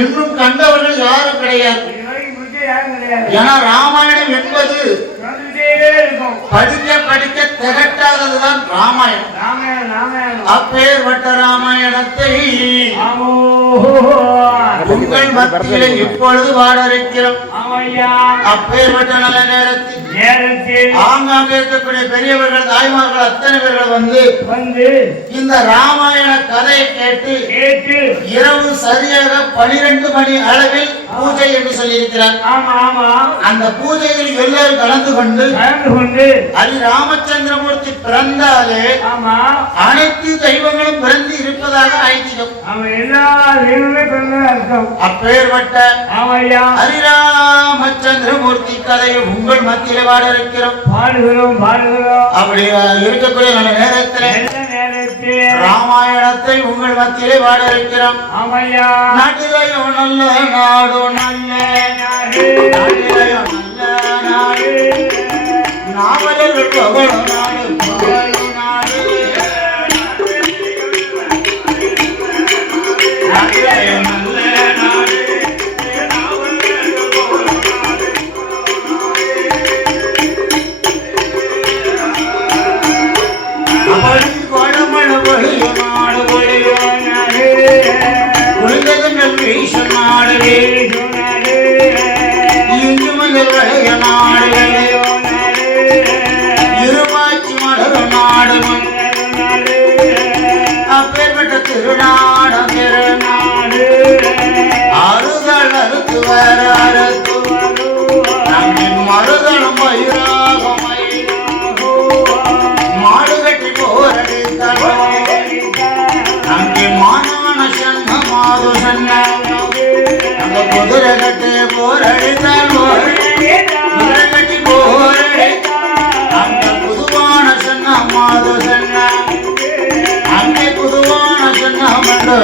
இன்னும் கண்டவர்கள் யாரும் கிடையாது. ஏன்னா ராமாயணம் என்பது படிக்க படிக்க திகட்டாததுதான் ராமாயணம். அப்பேற்பட்ட ராமாயணத்தை உங்கள் மத்தியிலே இப்பொழுது பாட இருக்கிறோம். அப்பேற்பட்ட நல்ல நேரத்தில் ஆங்காங்க இருக்கக்கூடிய பெரியவர்கள் தாய்மார்கள் அத்தனை பேர்கள் வந்து இந்த ராமாயண கதையை கேட்டு இரவு சரியாக 12 மணி அளவில் பூஜை என்று சொல்லியிருக்கிறார். அந்த பூஜையில் எல்லாரும் கலந்து கொண்டு அது ராமச்சந்திரமூர்த்தி பிறந்தாலே அனைத்து தெய்வங்களும் பிறந்து இருப்பதாக ஐதீகம். அப்பேற்பட்ட ஹரிராமச்சந்திரமூர்த்தி கதையை உங்கள் மத்தியிலே பாட இருக்கிறோம். அப்படி இருக்கக்கூடிய நல்ல நேரத்தில் ராமாயணத்தை உங்கள் மத்தியிலே பாட இருக்கிறோம். நாட்டிலேயோ நல்ல நாடு நல்ல நாட்டிலேயோ நல்ல நாடு நாவலர்கள் புகழும் நாடு புகழும் நாடு நாட்டிலேயோ நல்ல நாடு அப்படி கொடமழ பொழியோ நாடு பொழியோ நாடு குளிர்ந்தது நல் வீச நாடு வீசோ நாடு இங்கு மலர் வளைய நாடு வளையோ நாடு இருமாச்சி மலர் நாடு மலர் நாடு அப்பேற்பட்ட திருநாடம் திருநாடு அறுதல் அறுத்துவர் அறுத்துவர் நம்மின் மறுதலும் மயிராக மாடு கட்டி போரடித்தார் அங்கே மானவன சன்ன மாது சன்ன அந்த குதிரை கட்டி போரடித்தார் குதிரை கட்டி போரடித்தார் அந்த புதுவான சன்ன மாது சன்ன அங்கே புதுவான சன்ன மண்டு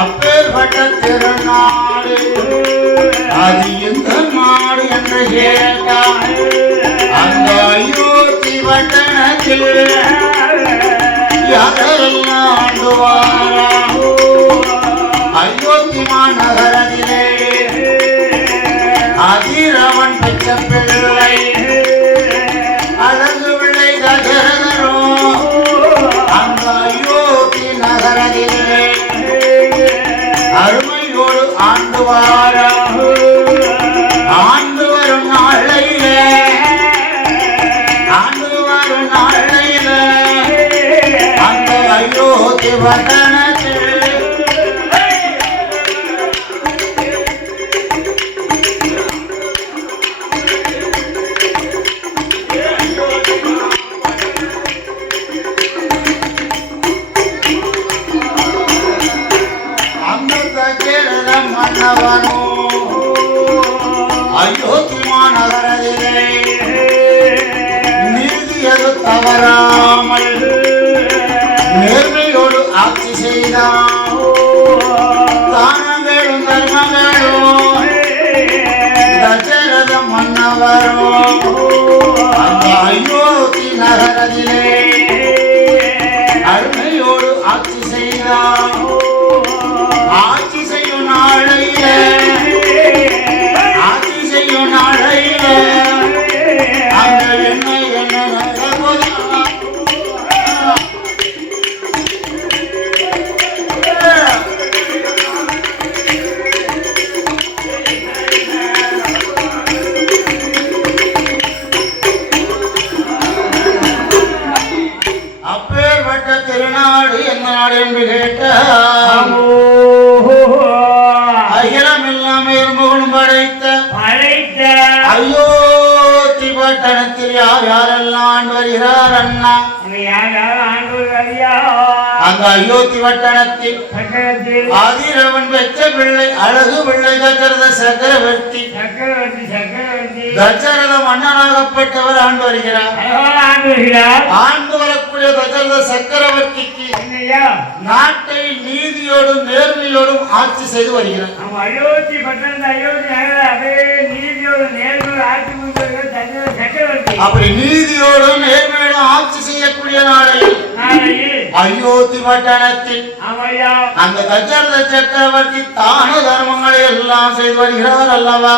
அப்பேற்பட்ட திருநாடு அது எந்த நாடு என்று கேட்டால் அந்த அயோத்தி பட்டணத்தில் யாரெல்லாம் ஆண்டுவாரோ அயோத்தி மாநகரத்திலே அதிரவன் பெற்ற பிள்ளை அழகு பிள்ளை தசரதரோ அந்த அயோத்தி நகரத்திலே அருமையோடு ஆண்டு வரும் நாளையிலே அந்த அயோத்தி பட்டணத்தில் அயோத்தி மாநகரத்திலே நீதியது தவறாமல் நேர்மையோடு ஆட்சி செய்தான் தானங்களும் தர்மங்களும் தசரத மன்னவரோ அந்த அயோத்தி நகரத்திலே அருமையோடு ஆட்சி செய்தான் ஆட்சி செய்யும் நாளையிலே அப்பேற்பட்ட திருநாடு என்ன நாடு என்று கேட்டால் அகிலம் இல்லாமல் இரும்புகளும் படைத்த அயோத்தி பட்டணத்தில் யாரெல்லாம் ஆண்டு வருகிறார் அண்ணா அந்த அயோத்தி பட்டணத்தில் ஆதிரவன் பெற்ற பிள்ளை அழகு பிள்ளை தசரத சக்கரவர்த்தி தசரத மன்னனாகப்பட்டவர் ஆண்டு வருகிறார். ஆண்டு வரக்கூடிய தசரத சக்கரவர்த்திக்கு நாட்டை நீதியோடும் நேர்மையோடும் ஆட்சி செய்து வருகிறார். அயோத்தி பட்டணம் அயோத்தி நகர அப்படியே நீதியோடும் நேர்மையோடு ஆட்சி சக்கரவர்த்தி அப்படி நீதியோடும் நேர்மையோடும் ஆட்சி செய்யக்கூடிய நாளையில் அயோத்தி பட்டணத்தில் அந்த தசரத சக்கரவர்த்தி தான தர்மங்களை எல்லாம் செய்து வருகிறார் அல்லவா?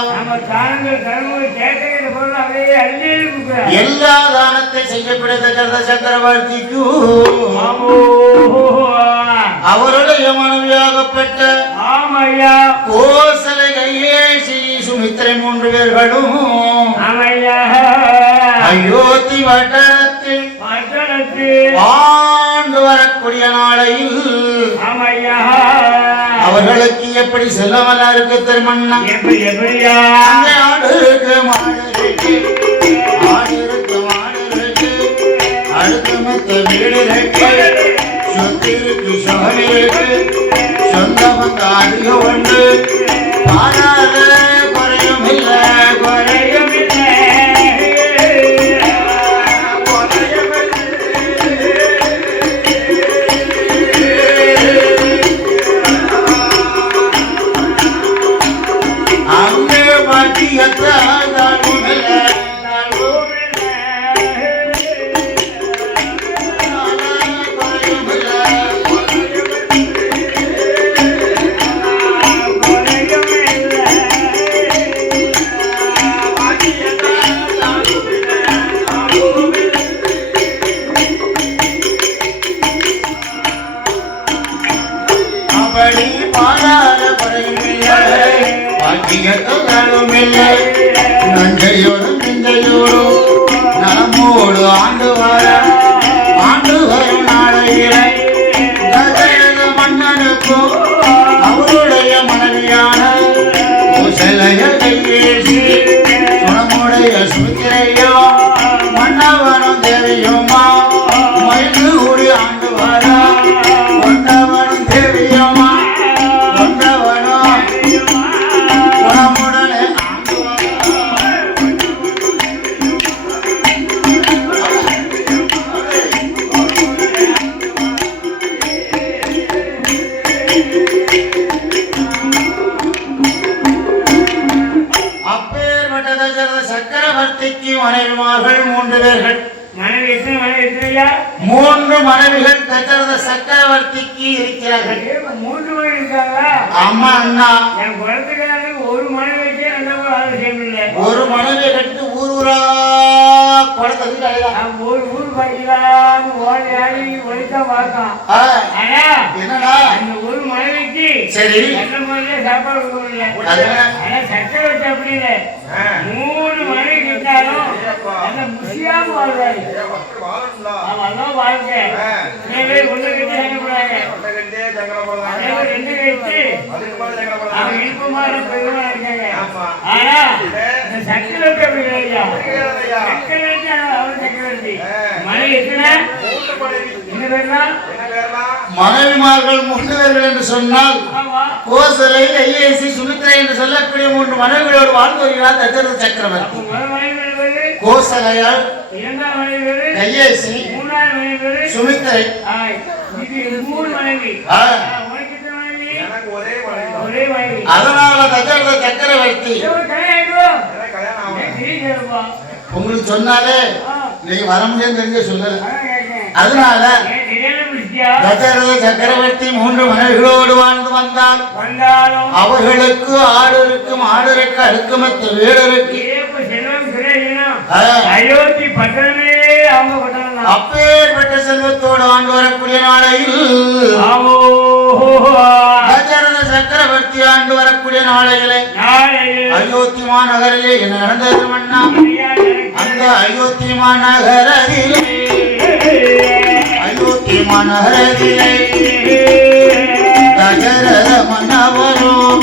எல்லா தானத்தை செய்யக்கூடிய தசரத சக்கரவர்த்திக்கு அவருடைய மனைவியாகப்பட்ட கோசலை கையேசி சுமித்திரை 3 பேர்களும் அயோத்தி வட்டத்தில் ஆண்டு வரக்கூடிய நாளையில் அவர்களுக்கு எப்படி செல்லவல்லா இருக்கு திருமண்ணா? ஆடு இருக்கு மாடு இருக்கு, ஆடு இருக்கு மாடு இருக்கு, அடுத்து மத்த வீடு இருக்கு, சொத்து இருக்கு சகல் இருக்கு, சொந்த பந்த அதிக உண்டு, பாராத குறையும் இல்லை குறையும் இல்லை. நஞ்சையோடும் நெஞ்சையோடும் நலமோடு ஆண்டு வரும் நாளையிலே தசரத மன்னனுக்கும் அவருடைய மனைவியான கோசலைய கையேசி குணமுடைய சுமித்திரையோ மன்னவனும் தேவியுமா மயிலு கூடி ஆண்டு வர கொண்டவனும் தேவியுமா சக்கரவர்த்திக்கு மனைவிமார்கள் 3 பேர்கள். 3 மனைவிகள் தசரத சக்கரவர்த்திக்கு இருக்கிறார்கள். 3 மனைவி இருக்காங்களா? ஆமா அண்ணா. என் குலத்துக்காக ஒரு மனைவிக்கே ஒரு மனைவியை கட்டி ஊரா குளத்துக்கு ஊர் படிக்கலாம் ஓடி ஒழித்தா பார்க்கலாம். என்னடா அந்த ஒரு மனைவிக்கு சரி நல்ல முறையில சாப்பாடு ஆனா சக்கரவர்த்தி அப்படி இல்லை. 3 மனைவி கிட்டாலும் அந்த முசியாம வாழ்றாரு. அவெல்லாம் வாழ்க்கை ஒண்ணு கட்டி சங்கப்படுறாங்க, 2 கட்டி அவங்க இன்பமான பெருமா இருக்காங்க. ஆனா இந்த சக்கரவர்த்தி அப்படி இல்லையா? சக்கரவர்த்தி அவர் சக்கரவர்த்தி மனைவி எத்தனை? என்ன பேர்னா மனைவிமார்கள் 3 பேர்கள் என்று சொன்னால் கோசலை ஐஏசி சுமித்ரை என்று சொல்லக்கூடிய 3 மனைவிகளோடு வாழ்ந்து வருகிறார் தசரத சக்கரவர்த்தி. கோசலையால் ஐஏசி சுமித்ரை அதனால தசரத சக்கரவர்த்தி உங்களுக்கு சொன்னாலே நீங்க வர முடியாது தெரிஞ்ச சொல்லல. அதனால தசரத சக்கரவர்த்தி 3 மனைவிகளோடு வாழ்ந்து வந்தால் அவர்களுக்கு ஆடு இருக்கு மாடு இருக்கு அடுக்குமத்த வீடு இருக்கு. அயோத்தி பட்டணமே அப்பேற்பட்ட செல்வத்தோடு ஆண்டு வரக்கூடிய நாளையில் தசரத சக்கரவர்த்தி ஆண்டு வரக்கூடிய நாளையிலே அயோத்தி மாநகரிலே என்ன நடந்தது மன்னா? அந்த அயோத்தி மாநகரிலே தசரத மன்னவரும்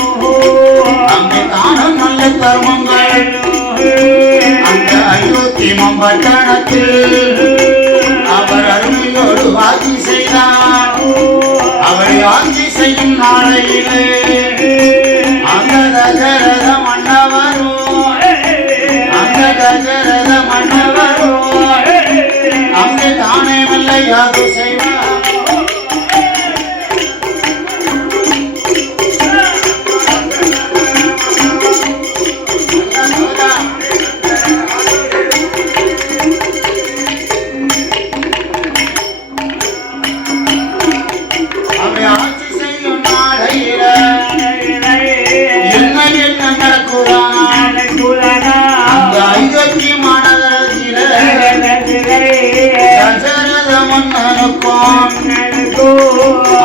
அங்கே தானும் நல்ல தர்மங்கள் அந்த அயோத்தி பட்டணத்தில் அவர் அருமையோடு ஆட்சி செய்தார். அவரை ஆட்சி செய்யும் நாளையிலே அந்த தசரத மன்னவரும் யாது செய்வார்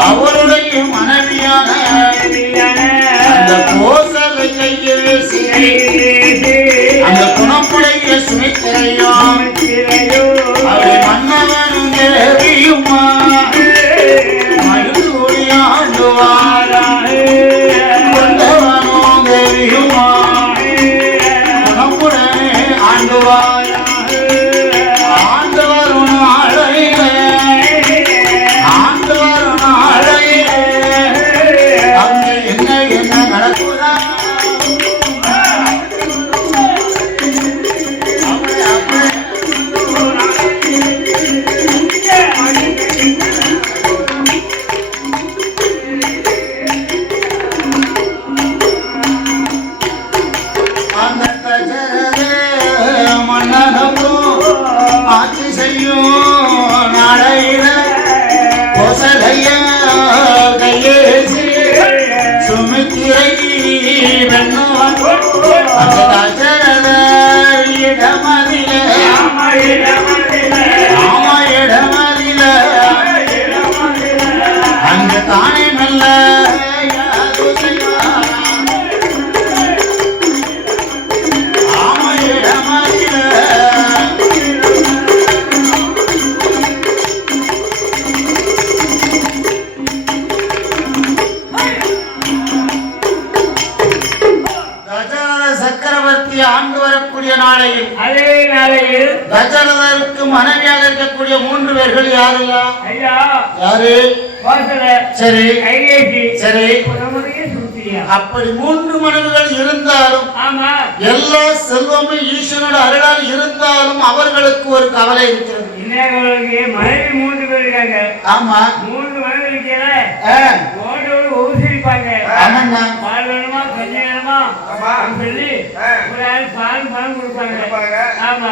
அவருடைய மனைவியான அந்த கோசலையை அந்த குணப்புடைய சுமித்திரையும் அவரை மன்னவனும் தேவியுமா மருந்து ஆண்டுவாரோ தேவியுமா குணப்புடனே ஆண்டுவார் அங்க தானே நல்ல சக்கரவர்த்தி ஆண்டு வரக்கூடிய நாளையில் அதே நாளையில் தசரதருக்கு மனைவியாக இருக்கக்கூடிய 3 பேர்கள் யாரெல்லாம்? ஐயா யாரு? சரி சரி. அப்படி 3 மனைவிகள் இருந்தாலும் எல்லா செல்வமும் ஈஸ்வரனோட அருளால் இருந்தாலும் அவர்களுக்கு ஒரு கவலை இருக்கிறது. மனைவி 3 பேர் இருக்காங்க. ஆமா 3 மனைவி இருக்கல ஓடோடு ஊசிப்பாங்க. ஆமாண்ணா. பால் வேணுமா கஞ்சி வேணுமா சொல்லி ஒரு ஆள் பால் பணம் கொடுப்பாங்க. ஆமா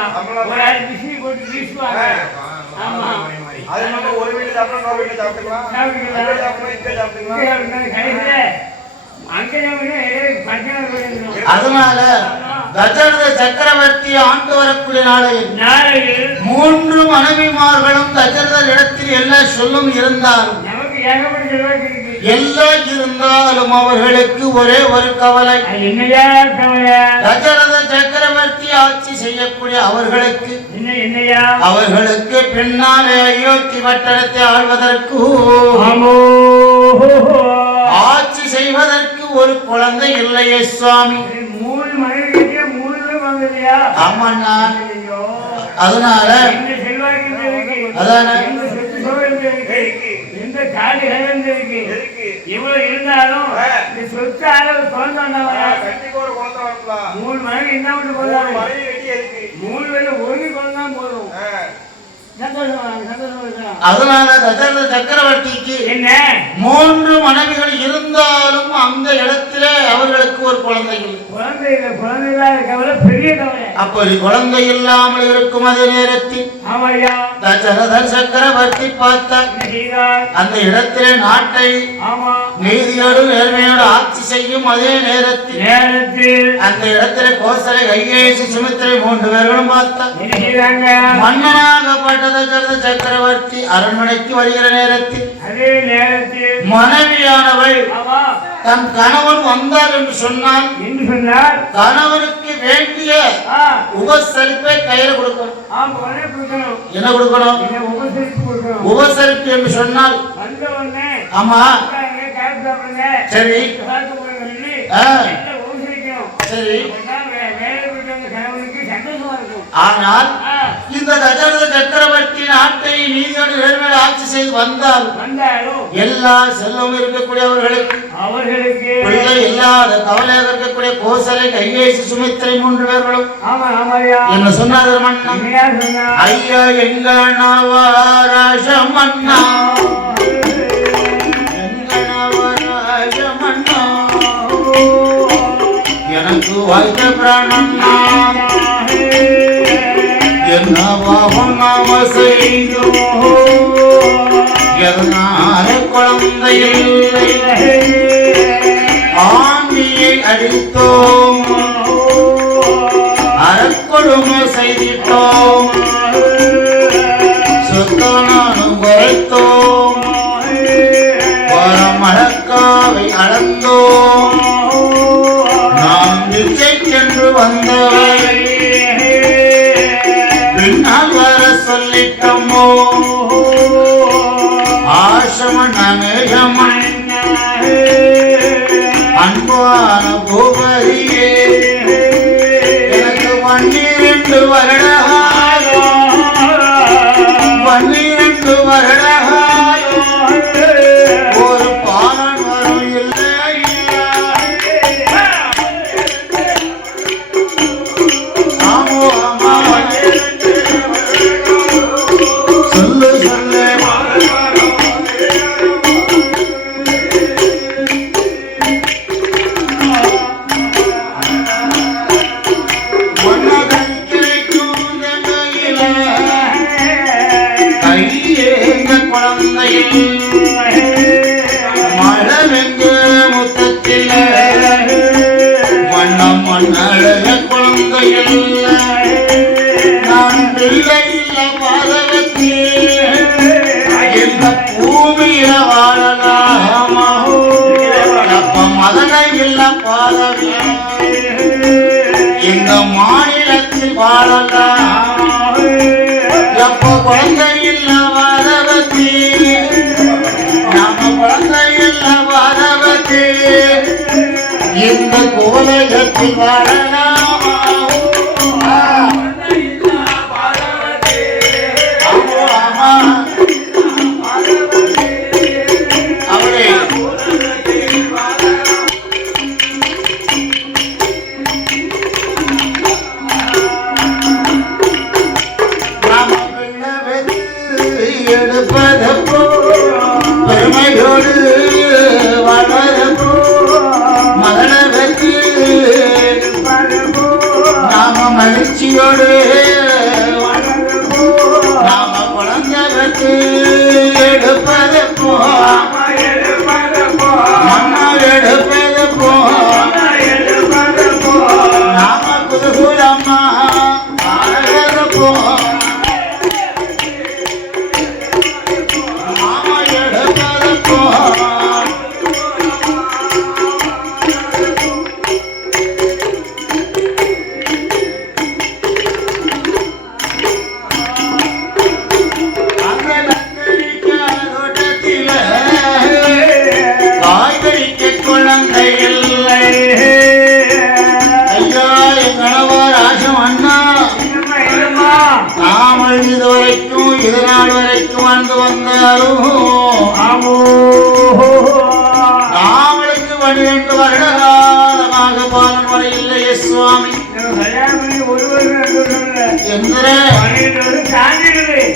ஒரு ஆள் பிசி போட்டு வீசுவாங்க. ஆமா அது நம்ம ஒரு வீட்டுல சாப்பிட்டா இன்னொரு வீட்டுல சாப்பிட்டுக்கலாம். அதனால தசரத சக்கரவர்த்தி ஆண்டு வரக்கூடிய நாளையில் 3 மனைவிமார்களும் தசரதர் இடத்தில் எல்லா சொல்லும் இருந்தாலும் எல்லாம் இருந்தாலும் அவர்களுக்கு ஒரே ஒரு கவலை. தசரத சக்கரவர்த்தி ஆட்சி செய்யக்கூடிய அவர்களுக்கு பின்னாலே அயோத்தி பட்டணத்தை ஆள்வதற்கு ஆட்சி செய்வதற்கு ஒரு குழந்தை இல்லையே சுவாமி. 3 மனைவிக்கு 3 வாங்கலையா? ஆமாண்ணா. அதனால அதானே எந்த காடு இருக்கு இவ்வளவு இருந்தாலும் சொத்து அளவு குழந்தை 3 மனைவி என்ன விட்டு போதாங்க. 3 பேர்ல ஒரு குழந்தை போதும். அதனால தசரத சக்கரவர்த்திக்கு என்ன 3 மனைவிகள் இருந்தாலும் அந்த இடத்துல அவர்களுக்கு ஒரு குழந்தை இல்லை. குழந்தை இல்லாத கவலை பெரிய கவலை. அப்படி குழந்தை இல்லாமல் இருக்கும் அதே நேரத்தில் தசரத சக்கரவர்த்தி பார்த்தார் அந்த இடத்திலே நாட்டை நீதியோடு நேர்மையோடு ஆட்சி செய்யும் அதே நேரத்தில் அந்த இடத்திலே கோசலை கைகேசி சுமித்திரை 3 பேர்களும் பார்த்தார். மன்னனாகப்பட்ட தசரத சக்கரவர்த்தி அரண்மனைக்கு வருகிற நேரத்தில் மனைவியானவள் தன் கணவன் வந்தார் என்று சொன்னால் கணவனுக்கு வேண்டிய உபசரிப்பை கையில கொடுக்கணும். என்ன கொடுக்கணும்? உபசரிப்பு என்று சொன்னால் ஆமா சரி சரி. ஆனால் இந்த தசரத சக்கரவர்த்தி சக்கரவர்த்தி நாட்டை நீதியோடு நேர்மையோடு ஆட்சி செய்து வந்தாலும் எல்லா செல்வம் இருக்கக்கூடியவர்களுக்கு பிள்ளை இல்லாத கவலையாக இருக்கக்கூடிய கோசலை கைகேசி சுமித்திரை 3 பேர்களும் என்ன சொன்னார் மன்னன்? ஐயா எங்க நவராஜ மன்னா, எங்க நவராஜ மன்னா, எனக்கு வாய்த்த பிராணன்னா, என்ன பாவம் நாம செய்தோம், எதனால குழந்தை இல்லை, ஆண்டியை அடித்தோம், அறக்கொடுமை செய்திட்டோம், சொத்தனானும் குறைத்தோம், வரமழக்காவை அளந்தோம், நாம் திசைக்கென்று வந்தவை பின்னால் வர சொல்லிட்டோமோ, ஆசமன் அன்பான பூபதியே, எனக்கு 12 வருடகாலம் 12 வருடகாலம் ஒரு பாலன் வரும் இல்லை. ஆமோ ஆமா சொல்லு சொல்லு மழவெங்க முத்தத்தில் வண்ணம் மண்ணழக குழந்தையில் நான் பிள்ளை இல்ல பாதவத்தி இந்த பூமியில வாழலாமா, அப்ப மதனை இல்ல பாதவி இந்த மாநிலத்தில் வாழலாம், எப்ப குழந்தை இல்ல வாதவத்தி நம்ம குழந்தை இல்ல வாதவத்தி இந்த கோலகத்தில் வாழலாமா. அவளே எடுப்பதப்போ பெருமையோடு வளரப்போ மகளவற்கு நாம மகிழ்ச்சியோடு நாம குழந்தைக்கு எடுப்பதப்போ மண்ணா எடுப்பதப்போ நாம குதூலம்மா வளரப்போ இதுவரைக்கும் இது நாள் வரைக்கும் வாழ்ந்து வந்தாலும் நாமளுக்கு 12 வருட காலமாக பாலன் வர இல்லையே சுவாமி.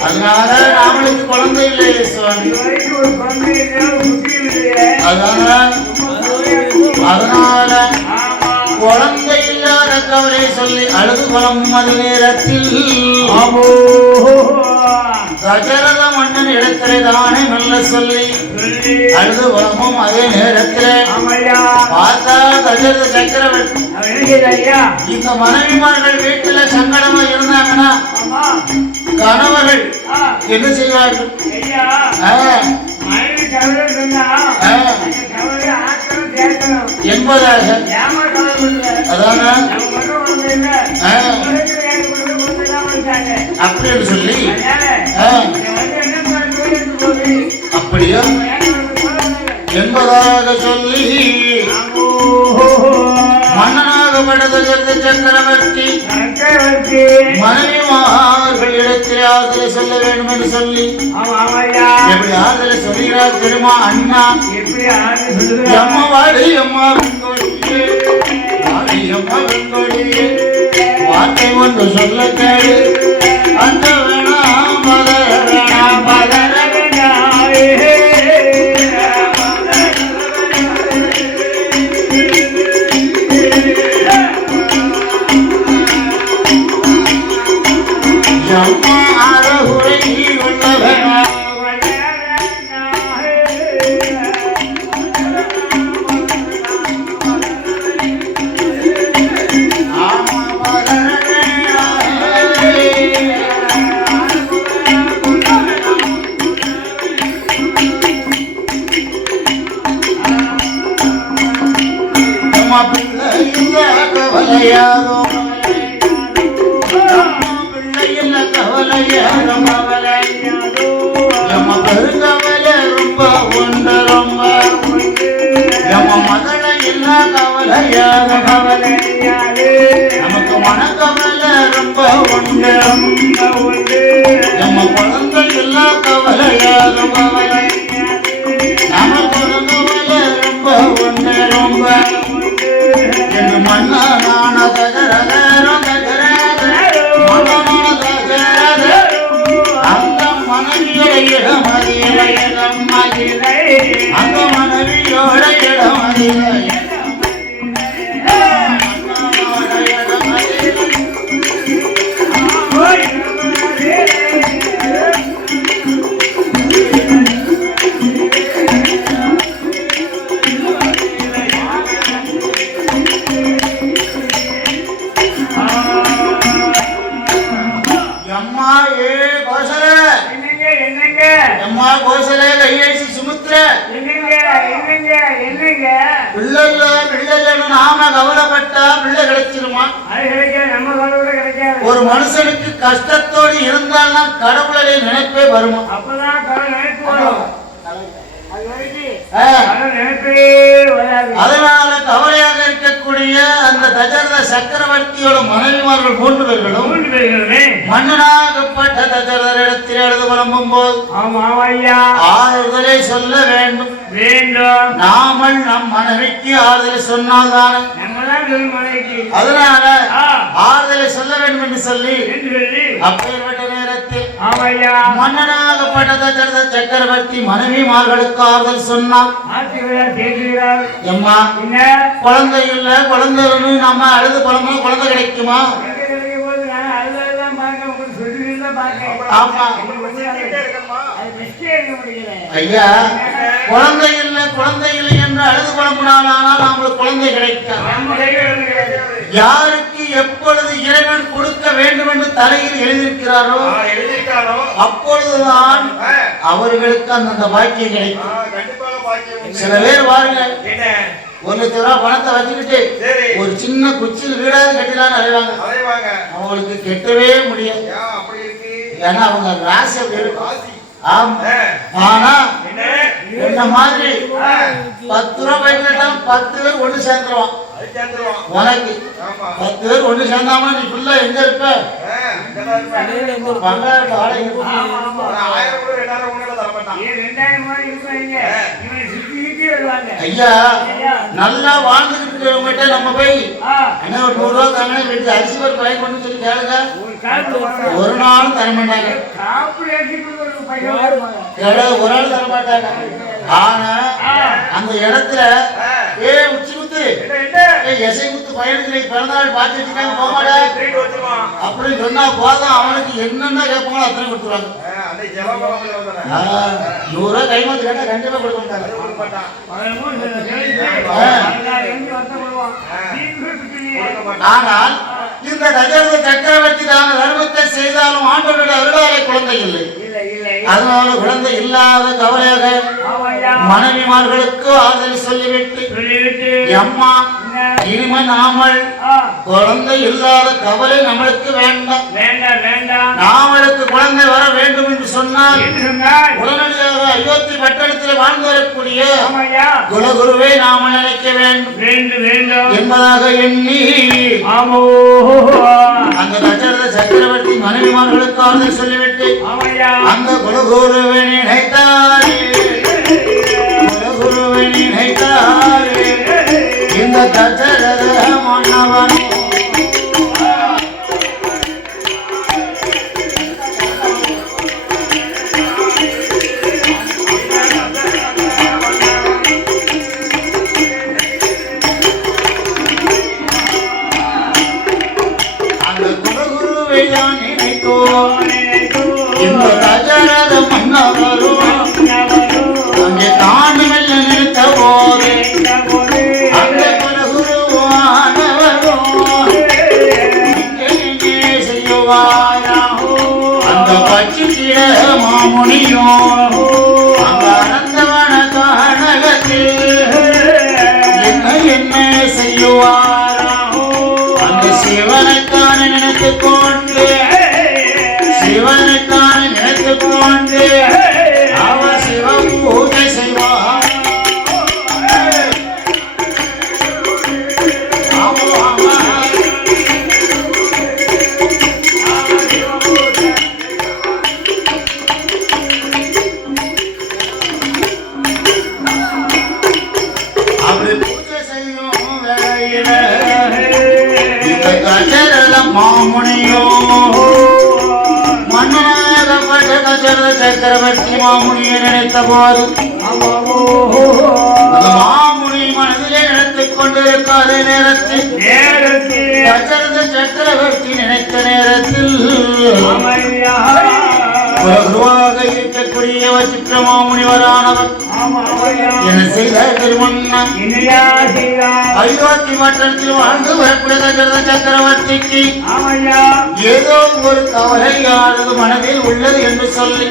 அதனால நாமளுக்கு குழந்தை இல்லையே சுவாமி. அதனால குழந்தை இல்லாத கவலை சொல்லி அழுது குளம் மது நேரத்தில் தசரத மன்னன் இடத்திலே தானே மெல்ல சொல்லி அழுது குளமும் அதே நேரத்தில் பார்த்தா தசரத சக்கரவர்த்தி இந்த மனைவிமார்கள் வீட்டுல சங்கடமா இருந்தாங்கன்னா கணவர்கள் என்ன செய்வார்கள்? என்பதாக அப்படின்னு சொல்லி அப்படியா என்பதாக சொல்லி மன்னனாக சக்கரவர்த்தி மனைவிமார்களிடத்தில் ஆறுதலை சொல்ல வேண்டும் என்று சொல்லி எப்படி ஆறுதலை சொல்கிறார் தெரியுமா அண்ணா? அம்மா வாடி அம்மா வெங்கோடியே, வாடி அம்மா வெங்கோடியே, வார்த்தை ஒன்று சொல்ல கேடு, அந்த வேணாம் பதற வேணாம் பதற அம்மா அறகுறை நீ கொள்ள வேணாம். கவலையாதோ பிள்ளையில கவலையாதோ நம்ம பெருங்கவலை ரொம்ப உண்டு ரொம்ப நம்ம மகளை இல்ல கவலையாத கவலையாது நமக்கு மனக்கவலை ரொம்ப உண்டு நம்ம குழந்தை இல்ல கவலையாத கவலை நமக்கு கவலை ரொம்ப உண்டு ரொம்ப மன்னான தகரதரம் தகரதரம் மன்னான தகரதரம் அந்த மனைவியோட இடமதிலை அந்த மனைவியோட இடமதிலை ஒரு மனுஷனுக்கு கஷ்டத்தோடு இருந்தால்தான் கடவுளை நினைப்பே வருமா? அதனால கவலையாக இருக்கக்கூடிய அந்த தசரத சக்கரவர்த்தியோட மனைவிமார்கள் மூன்றுவர்களும் மன்னனாகப்பட்ட தசரதரிடத்தில் எழுத விளம்பும் போது ஆறுதலை சொல்ல வேண்டும். நாமல் நம் மனைவிக்கு ஆறுதலை சொன்னால்தானே, அதனால ஆறுதலை சொல்ல வேண்டும் என்று சொல்லி அப்பேற்பட்ட நேரத்தில் மன்னனாகப்பட்ட தசரத சக்கரவர்த்தி மனைவிமார்களுக்கு ஆறுதல் சொன்னார். குழந்தை இல்ல குழந்தை நம்ம அழுது குழந்தை குழந்தை கிடைக்குமா? ஐயா குழந்தை இல்லை குழந்தை இல்லை என்று அழுது குழம்பினானால் நம்மளுக்கு குழந்தை கிடைக்கும். யாருக்கு எப்பொழுது இறைவன் கொடுக்க வேண்டும் என்று தலையில் எழுதியிருக்கிறாரோ அப்பொழுதுதான் அவர்களுக்கு அந்த பாக்கியம் கிடைக்கும். சில பேர் பாருங்க, 1 லட்சம் ரூபாய் பணத்தை வச்சுக்கிட்டு ஒரு சின்ன குச்சியில் வீடாவது கட்டினான்னு அலைவாங்க. அவங்களுக்கு கெட்டவே முடியாது. ஏன்னா அவங்க ராசி அப்படி இருக்கும். ஆனா இந்த மாதிரி 10 ரூபாய் கேட்டாலும் 10 பேர் ஒண்ணு சேர்ந்துருவான். உனக்கு 10 பேர் ஒண்ணு சேர்ந்தாம நீ ஃபுல்லா எங்க இருப்ப? ஐயா நல்லா வாழ்ந்துட்டு இருக்கிறவங்கிட்ட நம்ம போய் என்ன ஒரு 100 ரூபாய் தாங்க வீட்டுல அரிசி ஒரு பையன் கொண்டு சொல்லி கேளுங்க, ஒரு நாளும் தர மாட்டாங்க. ஒரு ஆள் தர மாட்டாங்க. ஆனா அந்த இடத்துல உச்சி குத்து எசை குத்து பையனுக்கு பிறந்தநாள் பார்த்து வச்சுக்காங்க போமாடா அப்படின்னு சொன்னா போதும், அவனுக்கு என்னென்ன கேட்பாங்களோ அத்தனை கொடுத்துருவாங்க. 100 ரூபாய் கைமாத்து கேட்டா கண்டிப்பா கொடுக்க மாட்டாங்க. ஆனால் இந்த தசரத சக்கரவர்த்தி தான தர்மத்தை செய்தாலும் ஆண்டவருடைய அருளாலே குழந்தை இல்லை. அதனால குழந்தை இல்லாத கவலையாக மனைவிமார்களுக்கு ஆறுதல் சொல்லிவிட்டு அம்மா இனிமே நாமல் குழந்தை இல்லாத கவலை நம்மளுக்கு வேண்டாம். நாமளுக்கு குழந்தை வர வேண்டும் என்று சொன்னால் உடனடியாக அயோத்தி பட்டணத்தில் வாழ்ந்து வரக்கூடிய ஆமாய்யா குலகுருவை நாம நினைக்க வேண்டும் வேண்டும் என்பதாக எண்ணி ஆமோ அந்த தசரத சக்கரவர்த்தி மனைவிமார்களுக்கு ஆறுதல் சொல்லிவிட்டு ஆமாய்யா அந்த குலகுருவை நினைத்தாரே குலகுருவை நினைத்தாரே இந்த தசரத மன்னவன் இந்த தசரத மன்னவரும் அங்கே தாண்டுமெல்ல நிறுத்த போது அந்த குலகுருவானவரும் செய்வாரா அந்த பட்சிக்கிட மாமுனியும் அந்த அனந்தவன காணகத்தில் என்ன செய்வாரா அந்த சிவனைத்தான் நினைத்துக் கொண்டு சிவனைத்தான் நினைத்துக் கொண்டு அவர் சிவ பூஜை செய்வார் அப்படி பூஜை செய்யும் வேளையில இந்த தசரத மாமுனியோ மன்னனாகப்பட்ட தசரத சக்கரவர்த்தி மாமுனியை நினைத்த போது அந்த மாமுனி மனதிலே நினைத்துக் கொண்டிருக்காத நேரத்தில் தசரத சக்கரவர்த்தி நினைத்த நேரத்தில் குருவாக இருக்கக்கூடிய வசிஷ்ட மாமுனிவரானவர் என்ன செய்த திருமணம் அயோத்தி பட்டணத்தில் வாழ்ந்து வரக்கூடிய தசரத சக்கரவர்த்திக்கு ஏதோ ஒரு கவலையானது மனதில் உள்ளது என்று சொல்லி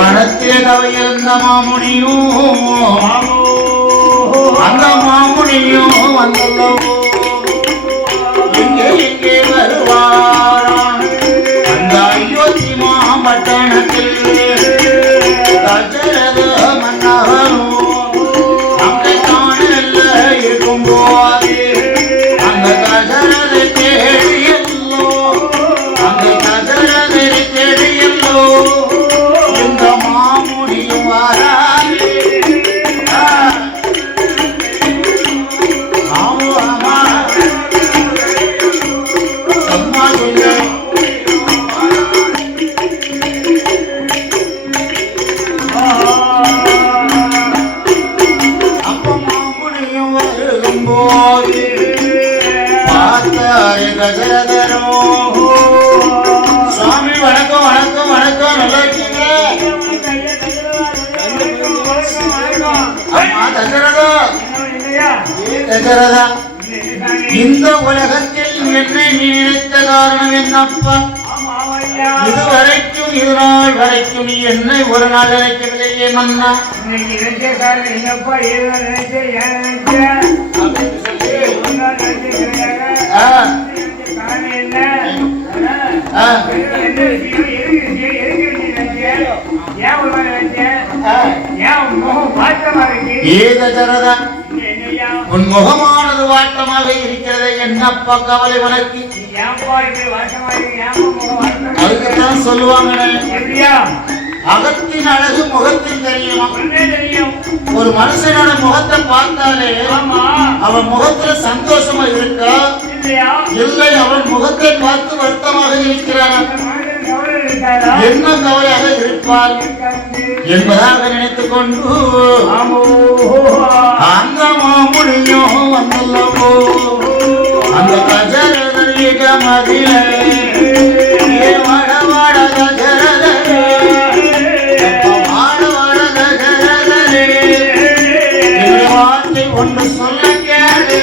மனத்திலே கவையிருந்த மாமுனியும் அந்த மாமுனியும் வந்துள்ளோ எங்கே வருவாராம் அந்த அயோத்தி மாம்பட்டணத்தில் தசரத மன்னவரும் அங்கே காணல இருக்கும் போது அந்த தசரதை தேடியல்லோ அந்த தசரதை தேடியல்லோ இந்த மாமுனியும் வாராரே ஆமா அம்மா சொல்ல தசரதரோ சுவாமி வணக்கம் வணக்கம் வணக்கம் நல்லா இருக்கீங்க அம்மா தசரதா தசரதா இந்த உலகத்தில் என்னை நீ நினைத்த காரணம் என்னப்பா இதுவரைக்கும் இது நாள் வரைக்கும் நீ என்னை ஒரு நாள் நினைக்கவில்லையே மன்னா நினைச்ச காரணம் என்னப்பா ஏதோ நினைச்ச ஏன் நினைச்ச உன் முகமானது வாட்டமாக இருக்கிறது என்னப்பா கவலை உனக்கு அதுக்குத்தான் சொல்லுவாங்க அகத்தின் அழகு முகத்தில் தெரியும் ஒரு மனுஷனோட முகத்தை பார்த்தாலே அவன் முகத்துல சந்தோஷமா இருக்கா இல்லை அவன் முகத்தை பார்த்து வருத்தமாக இருக்கிறான் என்ன கவலையாக இருப்பார் என்பதாக நினைத்துக் கொண்டு அந்த மாமுனியும் வந்தல்லவோ அந்த கஜரதரிக மதிலே வாட வாட கஜரதரே வாட வாட கஜரதரே வார்த்தை ஒன்று சொல்ல கேளு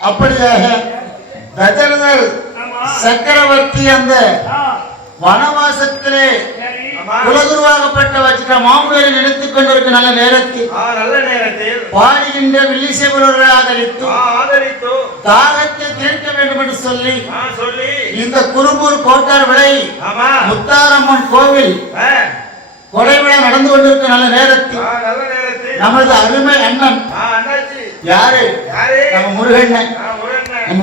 அப்படியாக தசரதர் சக்கரவர்த்தி அந்த வனவாசத்திலே சரி. ஆமா. குலகுருவாகப்பட்ட வச்சிட்ட மாமுனிவரை நினைத்துக் கொண்டிருக்க நல்ல நேரத்தில் நல்ல நேரத்தில் பாடுகின்ற வில்லிசேவரர்களை ஆதரித்து ஆதரித்து தாகத்தை தீர்க்க வேண்டும் என்று சொல்லி சொல்லி இந்த குரும்பூர் கோட்டார் விளை ஆமா முத்தாரம்மன் கோவில் கொடை விழா நடந்து கொண்டிருக்க நல்ல நேரத்தில் நல்ல நேரத்தில் நமது அருமை அண்ணன் அண்ணாச்சி யாரு யாரு நம்ம முருகண்ணன் நம்ம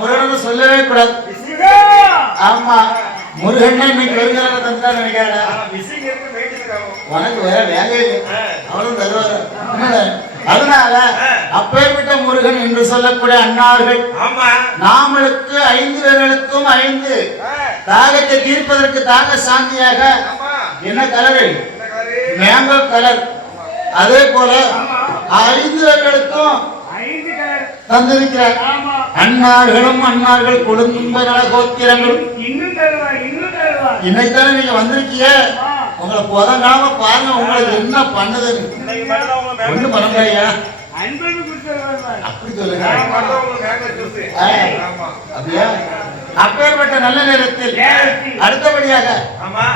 முருகன் சொல்லவே கூடாது சிவா. ஆமா முருகண்ணன் இன்னைக்கு வருகிறார தந்தா நினைக்கிறா மிஸ்ஸிங் இருக்கு வெயிட் இருக்காங்க உனக்கு வேற வேலை இல்லை அவரும் தருவாரு அதனால அப்பேற்பட்ட முருகன் என்று சொல்லக்கூடிய அண்ணார்கள் ஆமா நாமளுக்கு 5 பேர்களுக்கும் 5 தாகத்தை தீர்ப்பதற்கு தாக சாந்தியாக ஆமா என்ன கலரு என்ன கலரு மேங்கோ கலர் அதே போல 5 பேர்களுக்கும் 5 கலர். தந்திருக்கிறார் ஆமா. அன்னார்கள் குடும்ப நல கோத்திரங்களும் இன்னும் தருவார், இன்னும் தருவார். இன்னைக்குதானே நீங்க வந்திருக்கீங்க ஆ. உங்களை புதங்காம பாருங்க உங்களுக்கு என்ன பண்ணுதுன்னு இன்னைக்கு மட்டும் தான் உங்க ஒண்ணு பண்ண முடியா அன்பது கொடுத்து வருவார். அப்படி சொல்லுங்க மட்டும் தான் உங்க மேங்க ஜூஸ் ஆமா அப்படியா அப்பேற்பட்ட நல்ல நேரத்தில் அடுத்தபடியாக ஆமா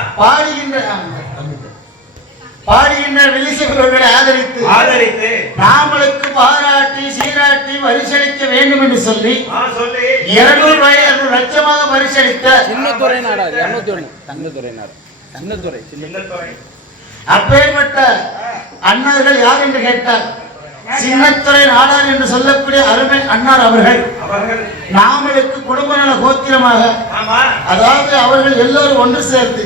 பாடுகின்ற வில்லிசேவரர்களை ஆதரித்து நாமளுக்கு பாராட்டி சீராட்டி பரிசளிக்க வேண்டும் என்று சொல்லி சொல்லி 200 ரூபாய் 200 லட்சமாக பரிசளித்த சின்னத்துறை நாடா 201 தங்கத்துறை நாடா தங்கத்துறை சின்னத்துறை அப்பேற்பட்ட அண்ணர்கள் யார் என்று கேட்டார் சின்னத்துறை நாடார் என்று சொல்லக்கூடிய அருமை அண்ணார் அவர்கள் நாமளுக்கு குடும்ப நல கோத்திரமாக அதாவது அவர்கள் எல்லோரும் ஒன்று சேர்ந்து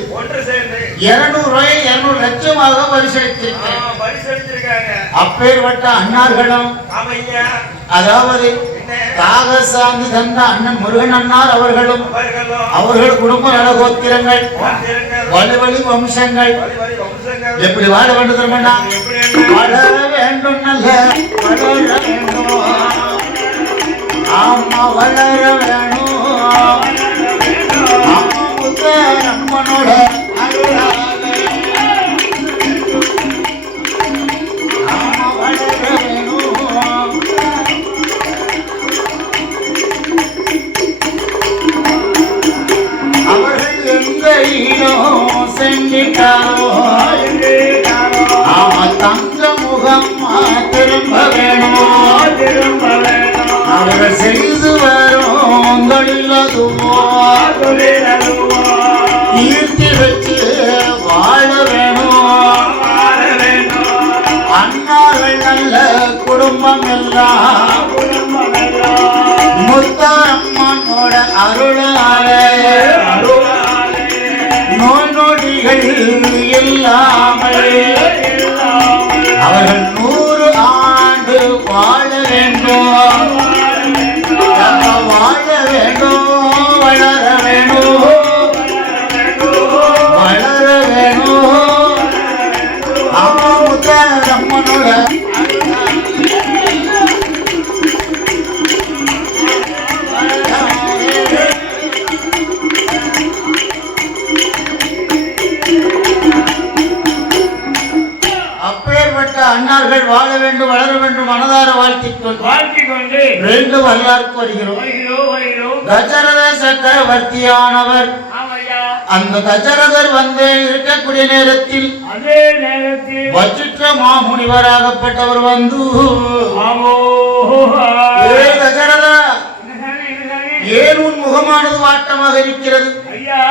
200 ரூபாய் 200 லட்சமாக பரிசளித்திருக்கிறாங்க அப்பேற்பட்ட அண்ணார்களும் அதாவது தாகசாந்தி தந்த அண்ணன் முருகன் அண்ணார் அவர்களும் அவர்கள் குடும்ப நல கோத்திரங்கள் வழி வம்சங்கள் எப்படி வாழ வேண்டும் வளர வேண்டும் நல்ல வளர வேண்டும் ஆமா வளர வேணும் ஆமா முத்த நம்மனோட அருளாக ஆமா வளர வேணும் அவர்கள் எந்த இடம் சென்றிட்டாரோ ஆமா தங்க முகம் திரும்ப வேணும் அவர்கள் செய்து வரும் தொழிலதுவோ ஈர்த்தி வச்சு வாழ வேணும் அண்ணார்கள் நல்ல குடும்பம் எல்லாம் முத்தாரம்மனோட அருளால நோய் நொடிகள் இல்லாமல் அவர்கள் 100 ஆண்டு வாழ வேண்டும் வாழ வேண்டும் வளர வேணும் வளர வேணும் அம்மா முத்தாரம்மனோட அப்பேற்பட்ட அண்ணார்கள் வாழ வேண்டும் வளர வேண்டும் மனதார வாழ்த்திக் வாழ்த்திக்கொண்டு மீண்டும் வரலாறுக்கு வருகிறோம் கஜரத சக்கரவர்த்தியானவர் அந்த கஜரதர் வந்து இருக்கக்கூடிய நேரத்தில் அதே நேரத்தில் வச்சிட்ட மாமுனிவராகப்பட்டவர் வந்து கஜரதா ஏன் உன் முகமானது வாட்டமாக இருக்கிறது ஐயா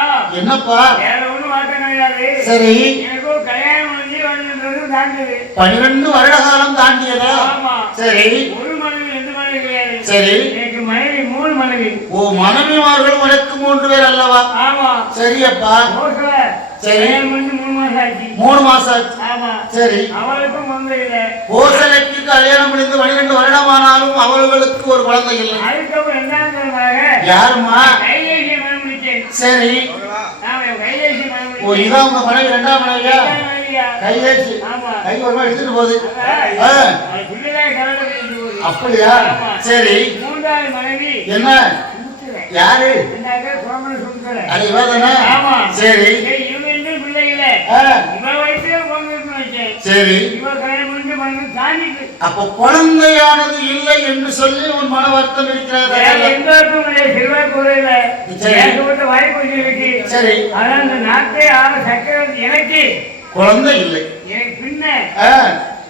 என்னப்பா வேற ஒண்ணும் வாட்டம் கிடையாது. சரி எனக்கோ கல்யாணம் பண்ணி வந்தது தாண்டது 12 வருட காலம் தாண்டியதா ஆமா. சரி ஒரு மனைவி 2 மனைவி கிடையாது. சரி எனக்கு மனைவி 3 மனைவி. ஓ மனைவிமார்கள் உனக்கு 3 பேர் அல்லவா ஆமா. சரியப்பா ஓகே. சரி. கல்யாணம் பண்ணி 3 மாசம் ஆச்சு. 3 மாசம் ஆச்சு. ஆமா. சரி அவளுக்கும் குழந்தை இல்லை. கோசலைக்கு கல்யாணம் முடிந்து 12 வருடமானாலும் அவர்களுக்கு ஒரு குழந்தை இல்லை. அதுக்கப்புறம் 2ஆம் தரமாக யாருமா கைலேசிய மனம் முடிச்சேன். சரி கைலேசிய மனம் ஓ இதான் உங்க மனைவி 2ஆம் மனைவியா முடிச்சேன். கையேசி ஆமா. கை ஒரு மாதிரி எடுத்துட்டு போகுது பிள்ளைதான் கலந்து போகுது. அப்படியா ஆமா. சரி 3வது மனைவி என்ன யாரு சோமன சுந்தர. அது இவதானே ஆமா. சரி இவங்க இன்னும் பிள்ளை இல்லை. இவ வயசுல பொண்ணு வச்சேன். சரி இவ கல்யாணம் பண்ணி பூஜை பண்ணி சாமிக்கு. அப்ப குழந்தையானது இல்லை என்று சொல்லி உன் மன வருத்தம் இருக்கிறது. எந்த செல்வாய் குறையில ஏகப்பட்ட வாய்ப்பு இருக்கு. சரி, ஆனா இந்த நாட்டை ஆள சக்கரம் எனக்கு குழந்தை இல்லை. எனக்கு பின்ன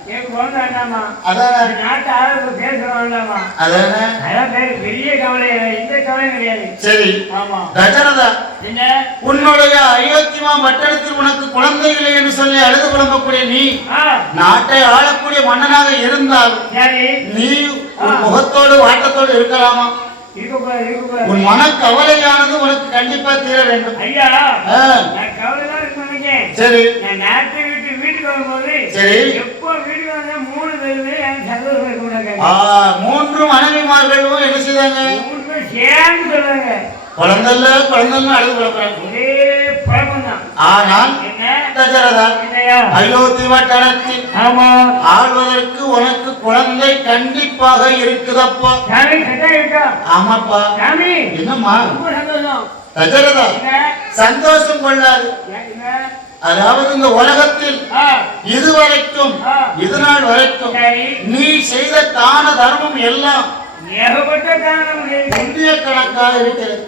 எனக்கு குழந்தை வேண்டாமா? அதான் நாட்டு ஆளுக்கு பேச வேண்டாமா? அதானே அதான் பெரிய கவலை, இந்த கவலை கிடையாது. சரி. ஆமா தசரதா, என்ன உன்னுடைய அயோத்திமா பட்டணத்தில் உனக்கு குழந்தை இல்லை என்று சொல்லி அழுது புலம்பக்கூடிய நீ நாட்டை ஆளக்கூடிய மன்னனாக இருந்தால் சரி நீ உன் முகத்தோடு வாட்டத்தோடு இருக்கலாமா? உன் மன கவலையானது உனக்கு கண்டிப்பா தீர வேண்டும். ஐயா நான் கவலைதான் இருக்கேன். சரி, நான் நாட்டை விட்டு வீட்டுக்கு வரும்போது சரி, எப்போ வீட்டுக்கு வந்தா 3 பேருமே எனக்கு சந்தோஷம் இருக்க 3 மனைவிமார்களும் என்ன செய்தாங்க? 3 பேர் சேர்ந்து சொல்றாங்க குழந்தைல குழந்தைன்னு அழுது புலம்புறாங்க. ஒரே பழக்கம் தான். ஆனால் என்ன தசரதா, என்னையா அயோத்தி வட்டாரத்தில் ஆமா ஆள்வதற்கு உனக்கு குழந்தை கண்டிப்பாக இருக்குதப்பா. சாமி கட்டா இருக்கா? ஆமாப்பா. சாமி என்னம்மா? ரொம்ப சந்தோஷம். தசரதா, சந்தோஷம் கொள்ளாது. என்ன அதாவது இந்த உலகத்தில் இதுவரைக்கும் இது நாள் வரைக்கும் நீ செய்த தான தர்மம் எல்லாம் ஏகப்பட்ட தானம் புண்ணிய கணக்காக இருக்கிறது.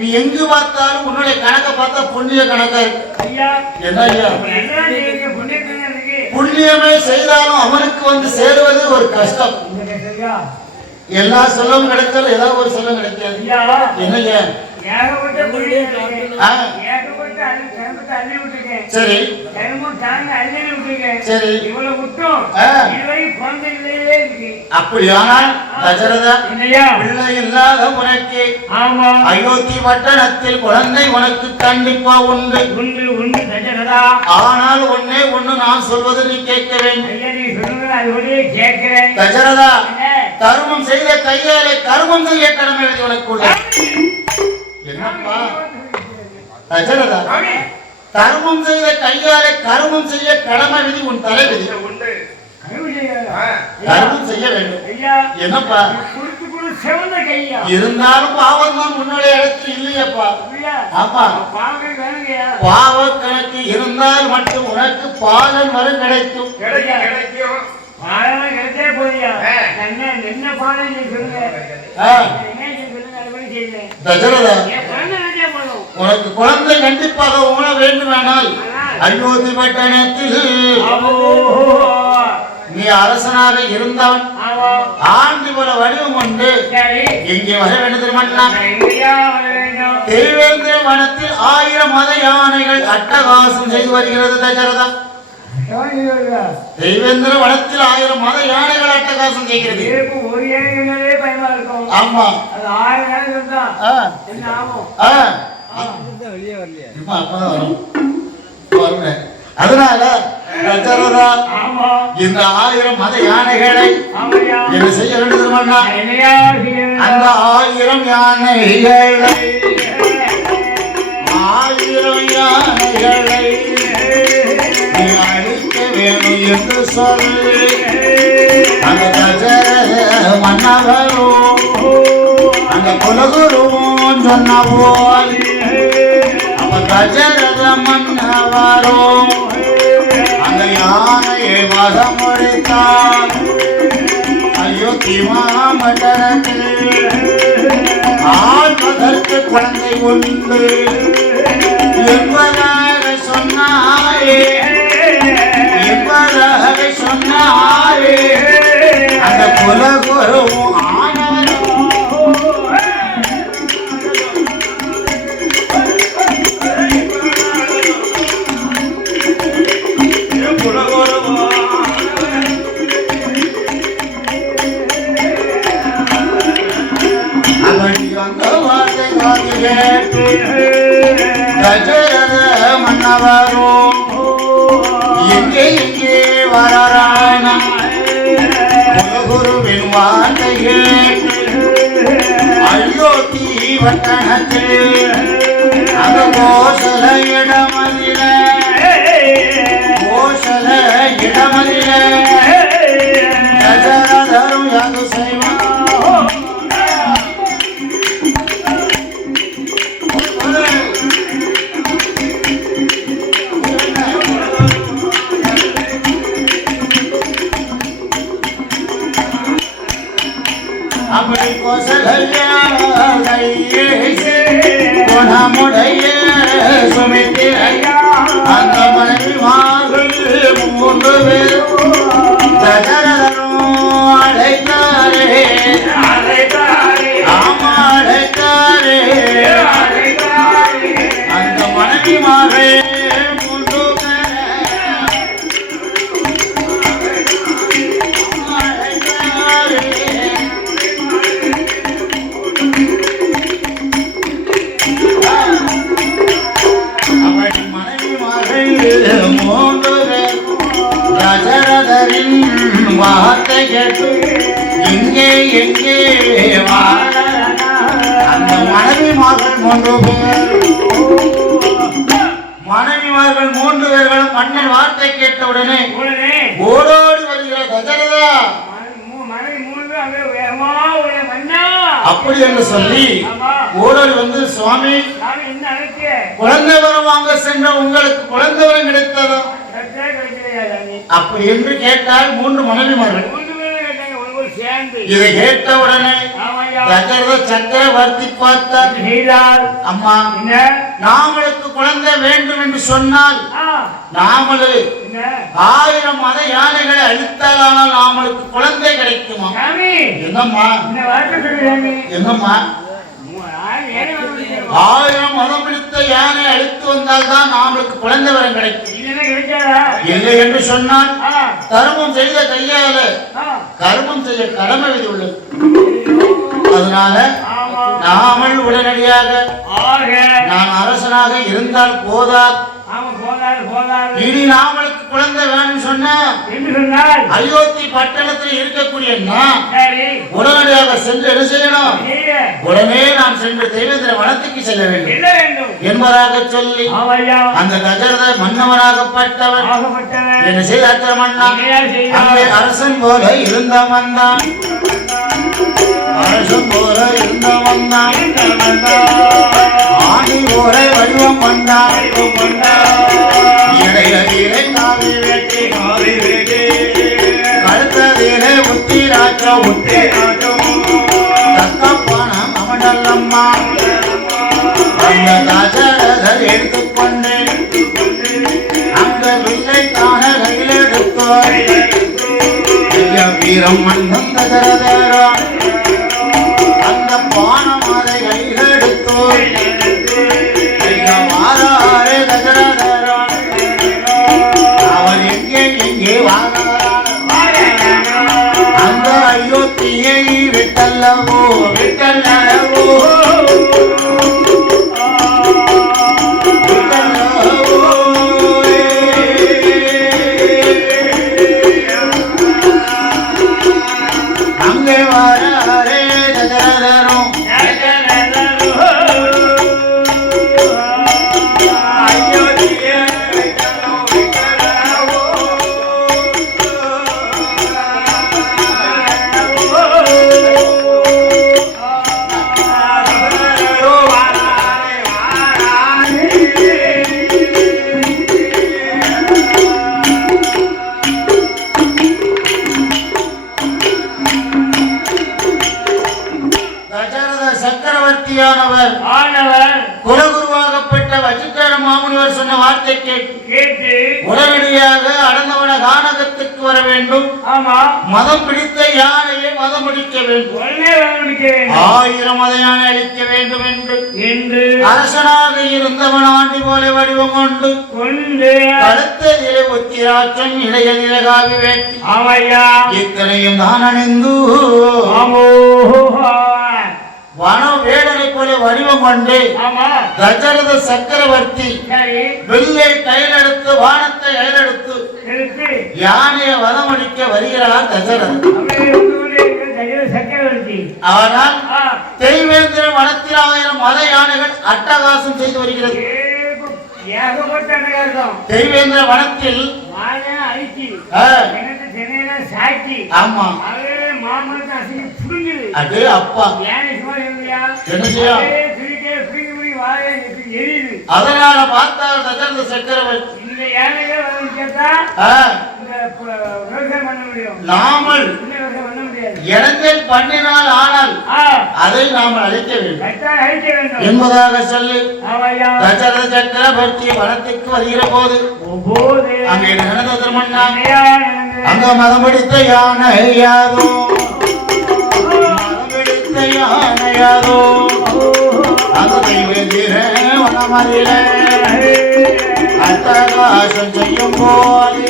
நீ எங்கு பார்த்தாலும் உன்னுடைய கணக்கை பார்த்தா புண்ணிய கணக்கா இருக்கு. என்ன ஐயா? புண்ணியமே செய்தாலும் அவனுக்கு வந்து சேருவது ஒரு கஷ்டம். எல்லா செல்வம் கிடைச்சாலும் ஏதாவது ஒரு செல்வம் கிடைக்காது. என்னையா? சரி சரி, அப்படியானால் தசரதா, பிள்ளை இல்லாத உனக்கு அயோத்தி பட்டணத்தில் குழந்தை உனக்கு கண்டிப்பா உண்டு. ஆனால் ஒன்னே ஒண்ணு நான் சொல்வது நீ கேட்க வேண்டும். தசரதா, தர்மம் செய்த கையாலே கர்மம் செய்ய கடமை உனக்கு உள்ளது. என்னப்பா தசரதா, தர்மம் செய்த கையாலே கர்மம் செய்ய கடமை விதி உன் தலைவிதி. கர்மம் செய்ய வேண்டும். என்னப்பா இருந்தாலும் பாவம் தான் உன்னுடைய இடத்தில் இல்லையப்பா. ஆமா, பாவ கணக்கு இருந்தால் மட்டும் உனக்கு பாலன் வரும் கிடைக்கும். தசரதா, உனக்கு குழந்தை கண்டிப்பாக உண வேண்டுமானால் அயோத்தி பட்டணத்தில் நீ அரசனாக இருந்தவன் ஆண்டி போல வடிவம் உண்டு. எங்கே வர வேண்டும்? தேவேந்திர வனத்தில் 1000 மத யானைகள் அட்டகாசம் செய்து வருகிறது. தசரதா, தேவேந்திர வனத்தில் 1000 மத யானைகள் அட்டகாசம் செய்கிறது. ஆமா, அதனால தசரதா, இந்த 1000 மத யானைகளை என்ன செய்ய வேண்டும்? அந்த 1000 யானைகளை 1000 யானைகளை நீ அழிக்க வேணும் என்று சொல்லி அந்த தசரத மன்னவரும் அந்த குலகுருவும் சொன்ன போல் அப்ப தசரத மன்னவரும் அந்த யானையை வதம் முடித்தார். அயோத்தி மாமண்டலத்தில் ஆள்வதற்கு குழந்தை உண்டு என்பதாக சொன்னாரே, என்பதாக சொன்னாரே அந்த குலகுருவும் ஆனவரும் தசரத மன்னவரும் எங்கே எங்கே வரான குலகுருவின் வார்த்தை கேட்டு அயோத்தி பட்டணத்தில் அந்த கோசல இடமதில தசரதரும் யாது செய்வான். நம்முடைய சுமித்திரையா அந்த மனைவிமார்கள் 3 பேரும் தசரதனும் அழைத்தாரே ஆமா அழைத்தாரே அந்த மனைவிமார்கள் 3 தசரதரின் வார்த்தை கேட்டு எங்கே எங்கே அந்த மனைவிமார்கள் 3 பேர் மனைவிமார்கள் 3 பேர்களும் மன்னன் வார்த்தை கேட்டவுடனே ஓடோடி வருகிற தசரதா அப்படி என்று சொல்லி ஓடோடி வந்து சுவாமி குழந்தை வரம் வாங்க சென்ற உங்களுக்கு குழந்தை வரம் கிடைத்ததா அப்படி என்று கேட்டால் 3 மனைவிமார்கள் இதை கேட்ட உடனே தசரத சக்கரவர்த்தி பார்த்தார் அம்மா நாமளுக்கு குழந்தை வேண்டும் என்று சொன்னால் நாமளு 1000 மத யானைகளை அழித்தால் நாமளுக்கு குழந்தை கிடைக்குமா என்னம்மா என்னம்மா 1000 மதம் பிடித்த யானை அழித்து வந்தால் தான் நாமளுக்கு குழந்தை வரம் கிடைக்கும் இல்லை என்று சொன்னால் கர்மம் செய்த கையால கர்மம் செய்ய கடமை விதி உள்ளது அதனால நாமல் உடனடியாக நான் அரசனாக இருந்தால் போதா இனி நாமளுக்கு குழந்தை வேணும் சொன்ன அயோத்தி பட்டணத்தில் இருக்கக்கூடிய நான் உடனடியாக சென்று என்ன செய்யணும் உடனே நான் சென்று தெய்வேந்திர வனத்துக்கு செல்ல வேண்டும் என்பதாக சொல்லி அந்த தசரத மன்னவனாகப்பட்டவன் என்ன செய்த மன்னா அங்கே அரசன் போல இருந்தவன் தான் அரசன் போல இருந்தவன் தான் ஆணி போல வடிவம் கொண்டான் இடையில வீரை காவி வேட்டி கழுத்ததிலே உத்தி ராஜம் தக்கப்பானம் அவனல்லம்மா அந்த தசரதர் எடுத்துக்கொண்டு அந்த வில்லை தான கையில் எடுத்தோர் வீரம் மன்னம் தசரதரா அந்த பானம் அதை கையில் எடுத்தோர் வாராரே தசரதரா அவர் எங்கே எங்கே அந்த அயோத்தியை விட்டல்லவோ விட்டல்லவோ அங்கே வாராரே தசரதரும் குலகுருவாகப்பட்ட வஜிக்கர மாமுனிவர் சொன்ன வார்த்தை கேட்டு உடனடியாக அடந்தவன கானகத்துக்கு வர வேண்டும் மதம் பிடித்த யானையை மதம் முடிக்க வேண்டும் 1000 மத யானை அழிக்க வேண்டும் என்று அரசனாக இருந்தவன் ஆண்டி போல வடிவம் கொண்டு கழுத்ததிலே உத்திராட்சம் இளைய நிலகாவி வேட்டி இத்தனையும் தான் அணிந்து வன வேடனை போல வடிவம் கொண்டு தசரத சக்கரவர்த்தி வில்லை கையிலெடுத்து வானத்தை கையிலெடுத்து யானைய வதமடிக்க வருகிறார் தசரதன் ஆனால் தெய்வேந்திர வனத்தில் 1000 மத யானைகள் அட்டகாசம் செய்து வருகிறது தெய்வேந்திர வனத்தில் ஆமா அது அப்பா என்ன செய்யும் அதனால பார்த்தால் தசரத சக்கரவர்த்தி நாமல் இடைஞ்சல் பண்ணினால் ஆனால் அதை நாம் அழிக்க வேண்டும் என்பதாக சொல்லி தசரத சக்கரவர்த்தி வனத்துக்கு வருகிற போது அங்கே நடந்த திருமணா அங்க மதம் பிடித்த யானையாதோ மதம் பிடித்த யானையாதோ அதை வெதிர வனமதில அட்டகாசம் செய்யும் போது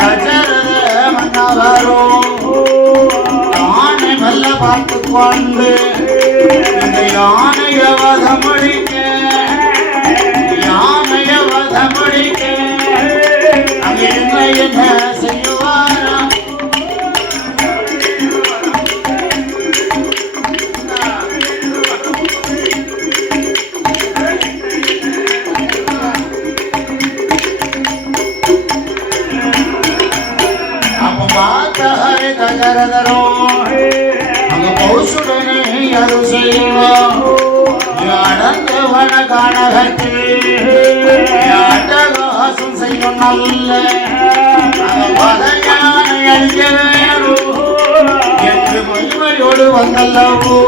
தசரத மன்னவரோ யானை மெல்ல பார்த்து கொண்டு இந்த யானைய வதமடிக்க அங்கே என்ன செய்வாரா அப்ப பார்த்தாரே தகரதரோ அங்க பௌசுடனே அது செய்வோம் அடந்தவன காணகத்தில் அட்டகாசம் செய்யும் நல்ல யானை அழிக்க வேணும் என்று மகிமையோடு வந்தல்லவோ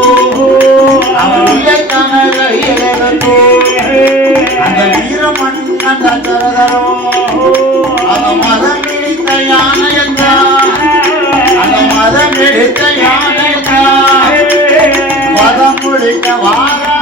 அவருடைய கனகோ அந்த வீரமன்னன் தரதரோ அந்த மதம் பிடித்த யானை என்றார் அந்த மதம் பிடித்த யானை என்றார் மதம் பிடித்த வாரா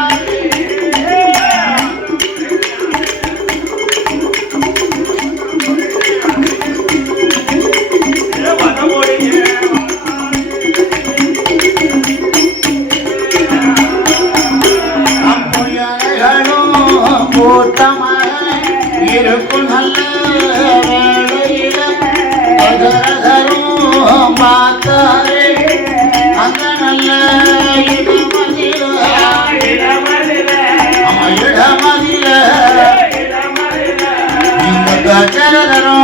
இருக்கும் நல்ல வேளையில தகரதரும் பார்த்தாரே அந்த நல்ல இடமதில இந்த தகரதரும்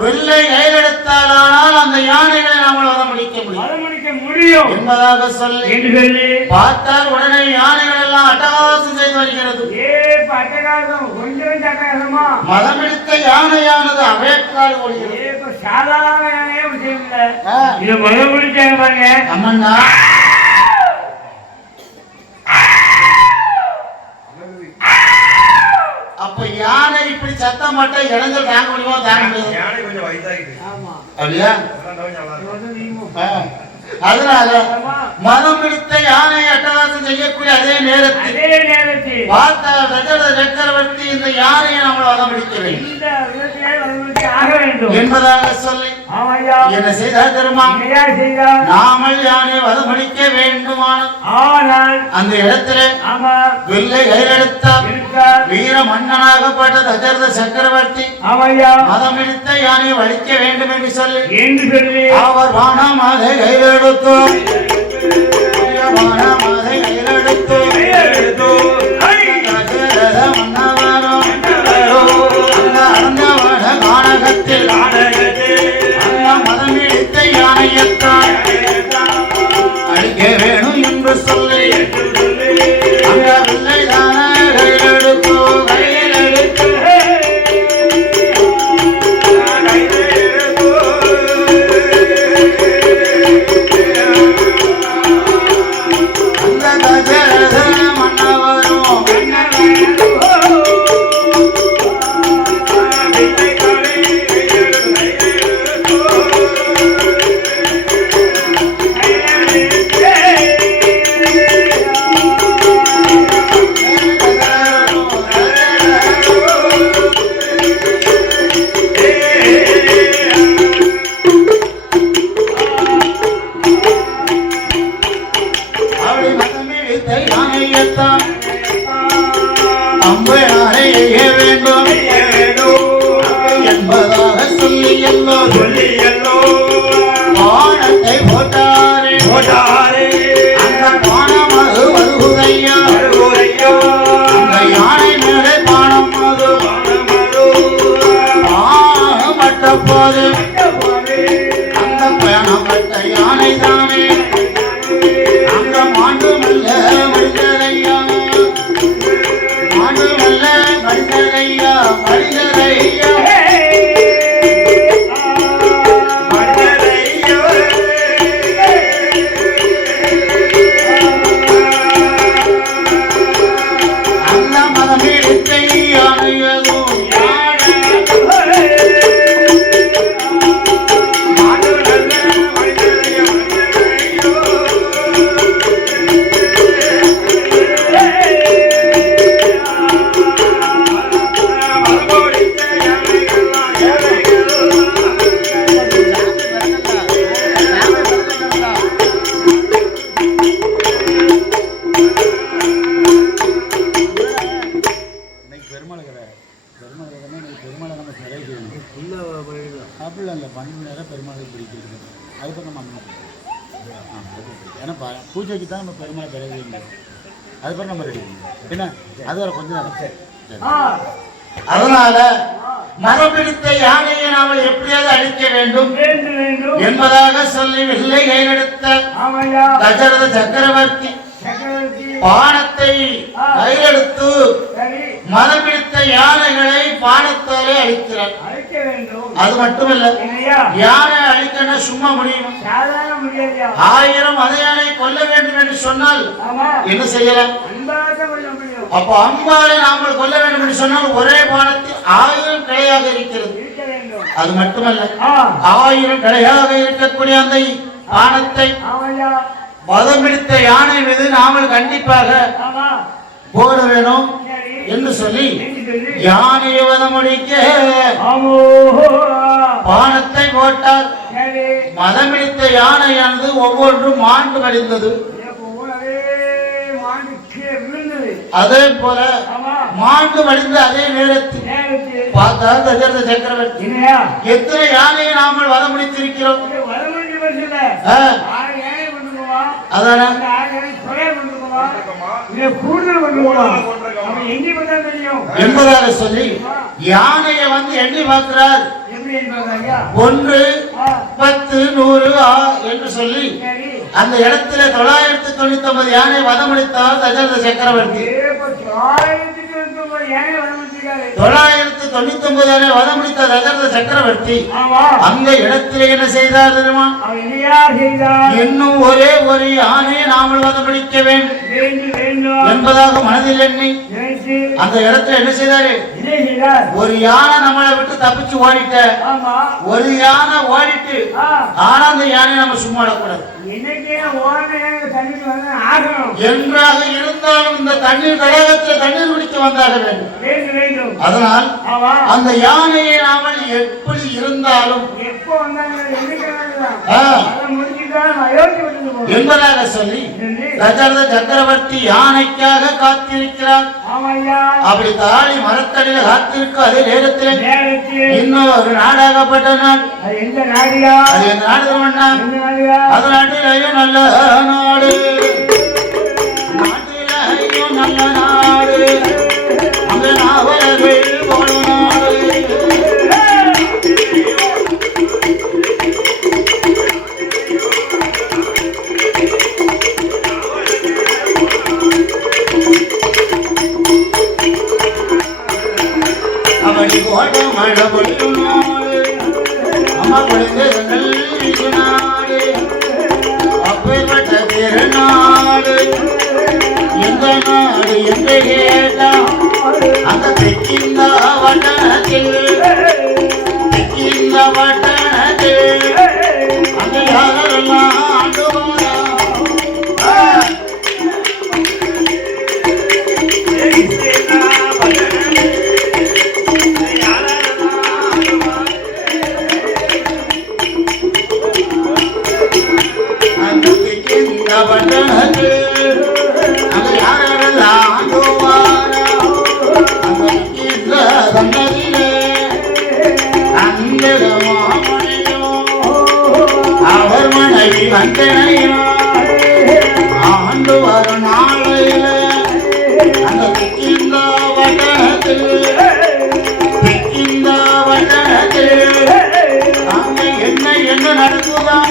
வெள்ளை கையெடுத்தால் அந்த யானைகளை நாம வதமடிக்க முடியும் என்பதாக சொல்லி பார்த்தால் உடனே யானைகள் எல்லாம் அட்டகாசம் செய்து வருகிறது. மதம் எடுத்த யானையானது அவேக்காடு ஓடுகிறது. சாதாரண யானையே விஷயம் இல்ல. இது மதம் பிடிச்சாங்க பாருங்க. அம்மன்னா அப்ப யானை இப்படி சத்தம் மட்டும் இடைஞ்சல் தாங்க முடியுமா? தாங்க முடியாது. யானை கொஞ்சம் வயசாயிட்டு. ஆமா. அப்படியா? அதனால மதம் பிடித்த யானை அட்டகாசம் செய்யக்கூடிய அதே நேரத்தில் பார்த்தா தசரத சக்கரவர்த்தி இந்த யானையை நம்மளை வதம் பிடிக்க வேண்டும் என்பதாக சொல்லி என்ன செய்தார் தெரியுமா? நாமல் யானை வதம் பிடிக்க வேண்டுமானால் அந்த இடத்திலே வெள்ளை கையெடுத்தார் வீர மன்னனாகப்பட்ட தசரத சக்கரவர்த்தி மதம் பிடித்த யானையை வலிக்க வேண்டும் என்று சொல்லி அவர் வானம் அதை கையெடுத்தோ மதம் பிடித்த யானையத்தான் அழிக்க வேணும் என்று சொல்லி அங்க பிள்ளைதான கையெடுத்தோ கையெடுத்து என்பதாக சொல்லி எல்லோ வானத்தை போட்டாரே அந்த பானம் அது வருகுதையா அந்த யானை மேலே பானம் அது பானப்பட்ட போது பூஜைக்கு தான் நம்ம பெருமாளை பிறகு அதுக்கப்புறம் நம்ம ரெடி என்ன அது வர கொஞ்சம் நேரம். அதனால மரபிடித்த யானையை நாம எப்படியாவது அழிக்க வேண்டும் என்பதாக சொல்லி வெள்ளை கையெடுத்த தசரத சக்கரவர்த்தி பானத்தை கையெடுத்து மரபிடித்த யானைகளை பானத்தாலே அழிக்கிறார். அது மட்டுமல்ல, யானை அழிக்கணும் சும்மா முடியும்? 1000 மத யானை கொல்ல வேண்டும் என்று சொன்னால் என்ன செய்யலாம்? அப்ப அம்பாலை நாமல் கொல்ல வேண்டும் என்று சொன்னால் ஒரே பானத்தில் 1000 கடையாக இருக்கிறது. அது மட்டுமல்ல, 1000 கடையாக இருக்கக்கூடிய அந்த பானத்தை மதம் பிடித்த யானை மீது நாமல் கண்டிப்பாக போட வேணும் என்று சொல்லி யானையை வதம் முடிக்க பானத்தை போட்டார். மதம் பிடித்த யானையானது ஒவ்வொன்றும் மாண்டு மடிந்தது. அதே போல மாண்டு மடிந்த அதே நேரத்தில் பார்த்தா தசரத சக்கரவர்த்தி எத்தனை யானையை நாமல் வதம் முடித்திருக்கிறோம். என்பதாக சொல்லி யானையை வந்து எண்ணி பார்க்கிறார். 1 10 100 என்று சொல்லி அந்த இடத்துல 999 யானை வதமளித்தார் தசரத சக்கரவர்த்தி. 999 யானை வதமளித்த தசரத சக்கரவர்த்தி அந்த இடத்திலே என்ன செய்தார் தெரியுமா? இன்னும் ஒரே ஒரு யானை நாமல் வதமளிக்க வேண்டும் என்பதாக மனதில் எண்ணி அந்த இடத்துல என்ன செய்தாரு? ஒரு யானை நம்மளை விட்டு தப்பிச்சு ஓடிட்ட, ஒரு யானை ஓடிட்டு, ஆனா அந்த யானை நம்ம சும்மா விடக்கூடாது என்றாக இருந்தாலும் இந்த தண்ணீர் தடாகத்தில் தண்ணீர் குடிக்க வந்தாக வேண்டும். அதனால் அந்த யானையை நாமல் எப்படி இருந்தாலும் என்பதாக சொல்லி தசரத சக்கரவர்த்தி யானைக்காக காத்திருக்கிறார். அப்படி தாழி மரத்தடியில் காத்திருக்க அதே நேரத்தில் இன்னொரு நாடாகப்பட்ட நாள். அது எந்த நாடு? அது நாட்டிலேயும் நல்ல நாடு, நாட்டிலேயும் நல்ல நாடு, அந்த நாவலர்கள் போல நாடு. அவனி போட மழை பொழியும் நாடு, அம்மா பொழிந்து நாடு, அப்பேற்பட்ட திருநாடு. எந்த நாடு என்று கேட்டா அந்த தெக்கிந்த வட்டணத்தில் அந்த யாரெல்லாம் ஆண்டுவாரா? அவர் மனைவி வந்தனையோ ஆண்டு வரும் நாளையில அந்த திக்கிந்த வட்டணத்தில் அங்கே என்ன நடக்குதான்?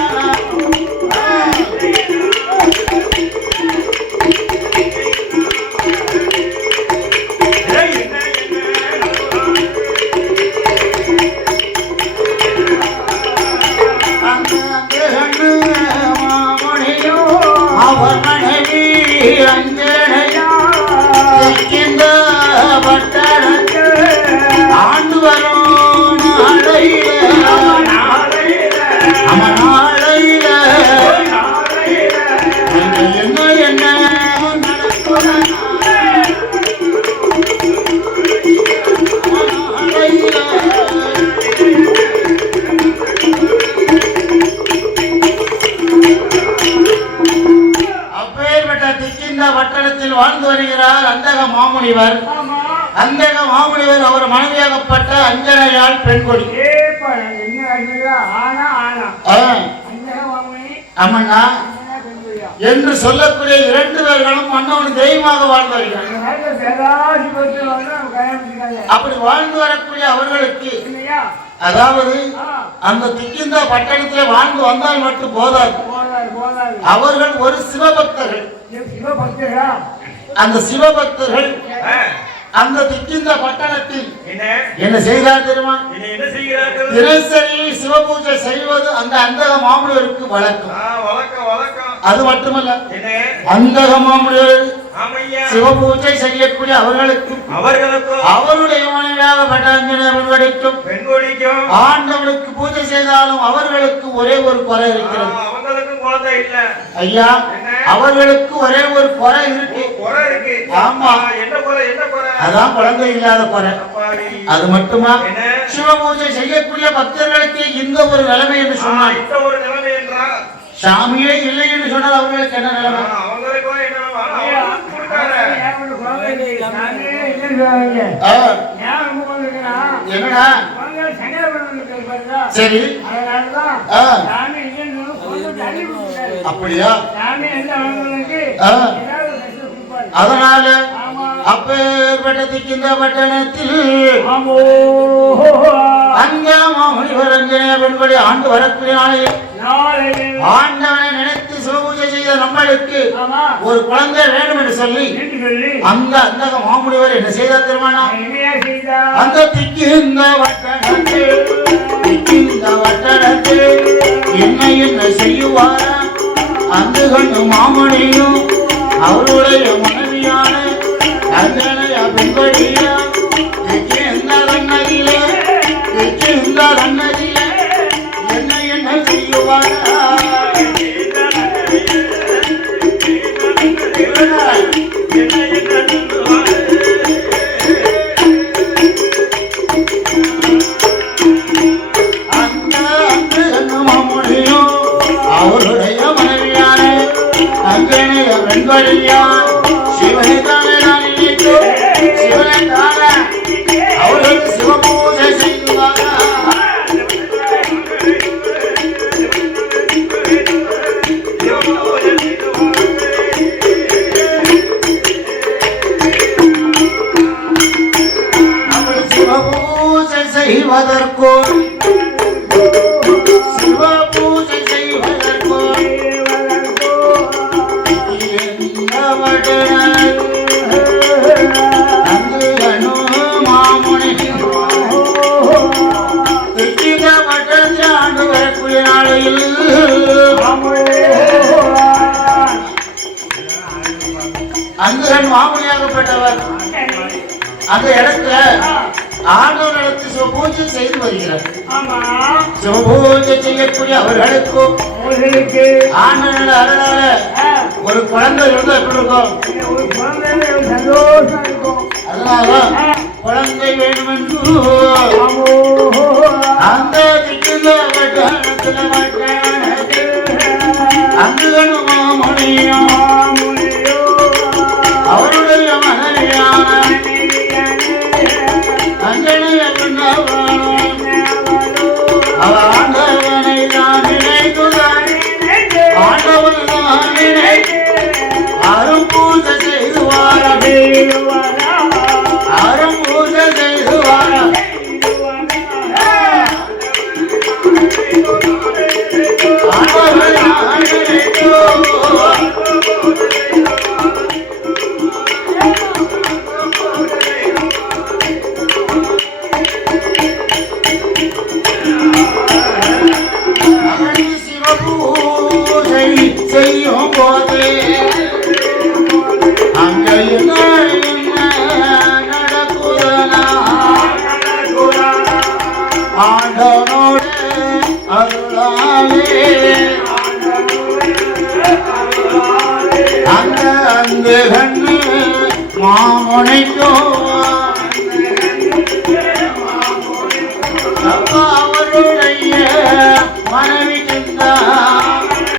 அவர் மனைவி அஞ்சனையா திக்கிந்த வட்டணத்தில் ஆண்டு வரும் நாளையில என்ன அப்பேற்பட்ட திக்கிந்த வட்டணத்தில் வாழ்ந்து வருகிறார் அந்தக மாமுனிவர். அந்தக மாமுனிவர் அவர் மனைவியாகப்பட்ட அஞ்சனையால் பெண்கொடி. ஆமண்ணா என்று சொல்லக்கூடிய 2 பேர்களும் மன்னவன் தெய்வமாக வாழ்ந்து வருகிறார்கள். இந்த நாட்டுல சேதாதிபதி வந்து அவங்க கல்யாணம் பண்ணிருக்காங்க. அப்படி வாழ்ந்து வரக்கூடிய அவர்களுக்கு இல்லையா? அதாவது ஆ, அந்த திக்கிந்த பட்டணத்திலே வாழ்ந்து வந்தால் மட்டும் போதாது. போதாது. அவர்கள் ஒரு சிவபக்தர்கள். இது சிவபக்தரா? அந்த சிவபக்தர்கள் ஆ, அந்த திக்கிந்த பட்டணத்தில் என்ன என்ன செய்கிறார் தெரியுமா? என்ன செய்கிறார்கள்? தினசரி சிவபூஜை செய்வது அந்த அந்தக மாமுனிவருக்கு வழக்கம். வழக்கம் அது மட்டுமல்ல, என்ன அந்தக மாமுனிவர் ஆமையா சிவபூஜை செய்யக்கூடிய அவர்களுக்கும் அவர்களுக்கும் அவருடைய மனைவியாக பட்டாஞ்சனைக்கும் பெண்கொடிக்கும் ஆண்டவனுக்கு பூஜை செய்தாலும் அவர்களுக்கு ஒரே ஒரு குறை இருக்கிறது. அவங்களுக்கும் குழந்தை இல்ல ஐயா, அவர்களுக்கு ஒரே ஒரு குறை இருக்கு. குறை இருக்கு. ஆமா. என்ன குறை? அதான் குழந்தை இல்லாத குறை. அப்பாடி. அது மட்டுமா, என்ன? சிவபூஜை செய்யக்கூடிய பக்தர்களுக்கு இந்த ஒரு நிலைமை என்று சொன்னார். இந்த ஒரு நிலைமை என்றால் சாமியே இல்லை என்று சொன்னால் அவர்களுக்கு என்ன நிலைமை? அவங்களுக்கும் என்ன ஐயா, கொடுத்தாரு. ஏன் குழந்தை இல்லை? நானே இல்லைன்னு சொல்லுவாங்க. ஆ, ஏன் ரொம்ப கொண்டிருக்கா? என்னடா? குழந்தை சங்கடப்பட்டு இருக்கு பாருங்க. சரி. அதனாலதான் ஆ. சாமி இல்லைன்னு குழந்தை தள்ளி கொடுத்துட்டாரு. அப்படியா? சாமி எந்த அவங்களுக்கு ஆ. ஏதாவது ஒரு கஷ்டம் கொடுப்பாரு. அதனால ஆமா. அப்பேற்பட்ட திக்கிந்த பட்டணத்தில் ஆமோ. அங்க மாமுனிவர் அஞ்சனைய பெண்படி ஆண்டு வரக்கூடிய நாளையில் நாளையில் ஆண்டவனை நினைத்து சிவபூஜை செய்த நம்மளுக்கு ஆமா. ஒரு குழந்தை வேண்டும் என்று சொல்லி என்று சொல்லி அந்த அந்தக மாமுனிவர் என்ன செய்தார் திருமணா? என்னையா செய்தா? அந்த திக்கிந்த வட்டணத்தில் என்ன செய்யுவாரா? அந்த கண்ணு மாமணியும் அவருடைய மனைவியான அஞ்சனைய பெண்படியா திக்கிந்த கண்ணதிலே என்ன செய்யுவாரா? அவருடைய மனைவியான அங்கனைய வெண்படியான் சிவனை தானே நான் நினைத்தோம். சிவனை தானே அவர்களுக்கு சிவபூஜை செய்வாரா? அப்படி சிவபூஜை செய்வதற்கோ சிவபூஜை செய்வதற்கோ மாமுனி ஆண்டு வரக்கூடிய நாளையில் அங்குகன் மாமுனியாகப்பட்டவர் அந்த இடத்துல ஆண்டவர் நடத்தி சிவபூஜை செய்து வருகிறார். ஆமா. சிவபூஜை செய்யக்கூடிய அவர்களுக்கும் அவர்களுக்கு ஆண்டவனோட அருளால ஒரு குழந்தை இருந்தா எப்படி இருக்கும்? ஒரு குழந்தையில ஒரு சந்தோஷம் இருக்கும். அதனால குழந்தை வேணும் என்று ஆமோ. அந்த திக்குல அங்குகன் மாமுனியும் அவருடைய மனைவியான அஞ்சனைய பெண்ணவனும் அவர் ஆண்டவனை தான் நினைத்துதான் ஆண்டவன் தான் நினைத்து அரும் பூஜை செய்துவாரா? அரும் பூஜை செய்துவாரா? ஆண்டவனை தான் நினைத்தோம். அப்படி சிவபூஜை செய்யும் போது அங்க என்ன நடக்குதனா? ஆண்டவனோட அருளாலே அந்த கண்ணு மாமுனைக்கும்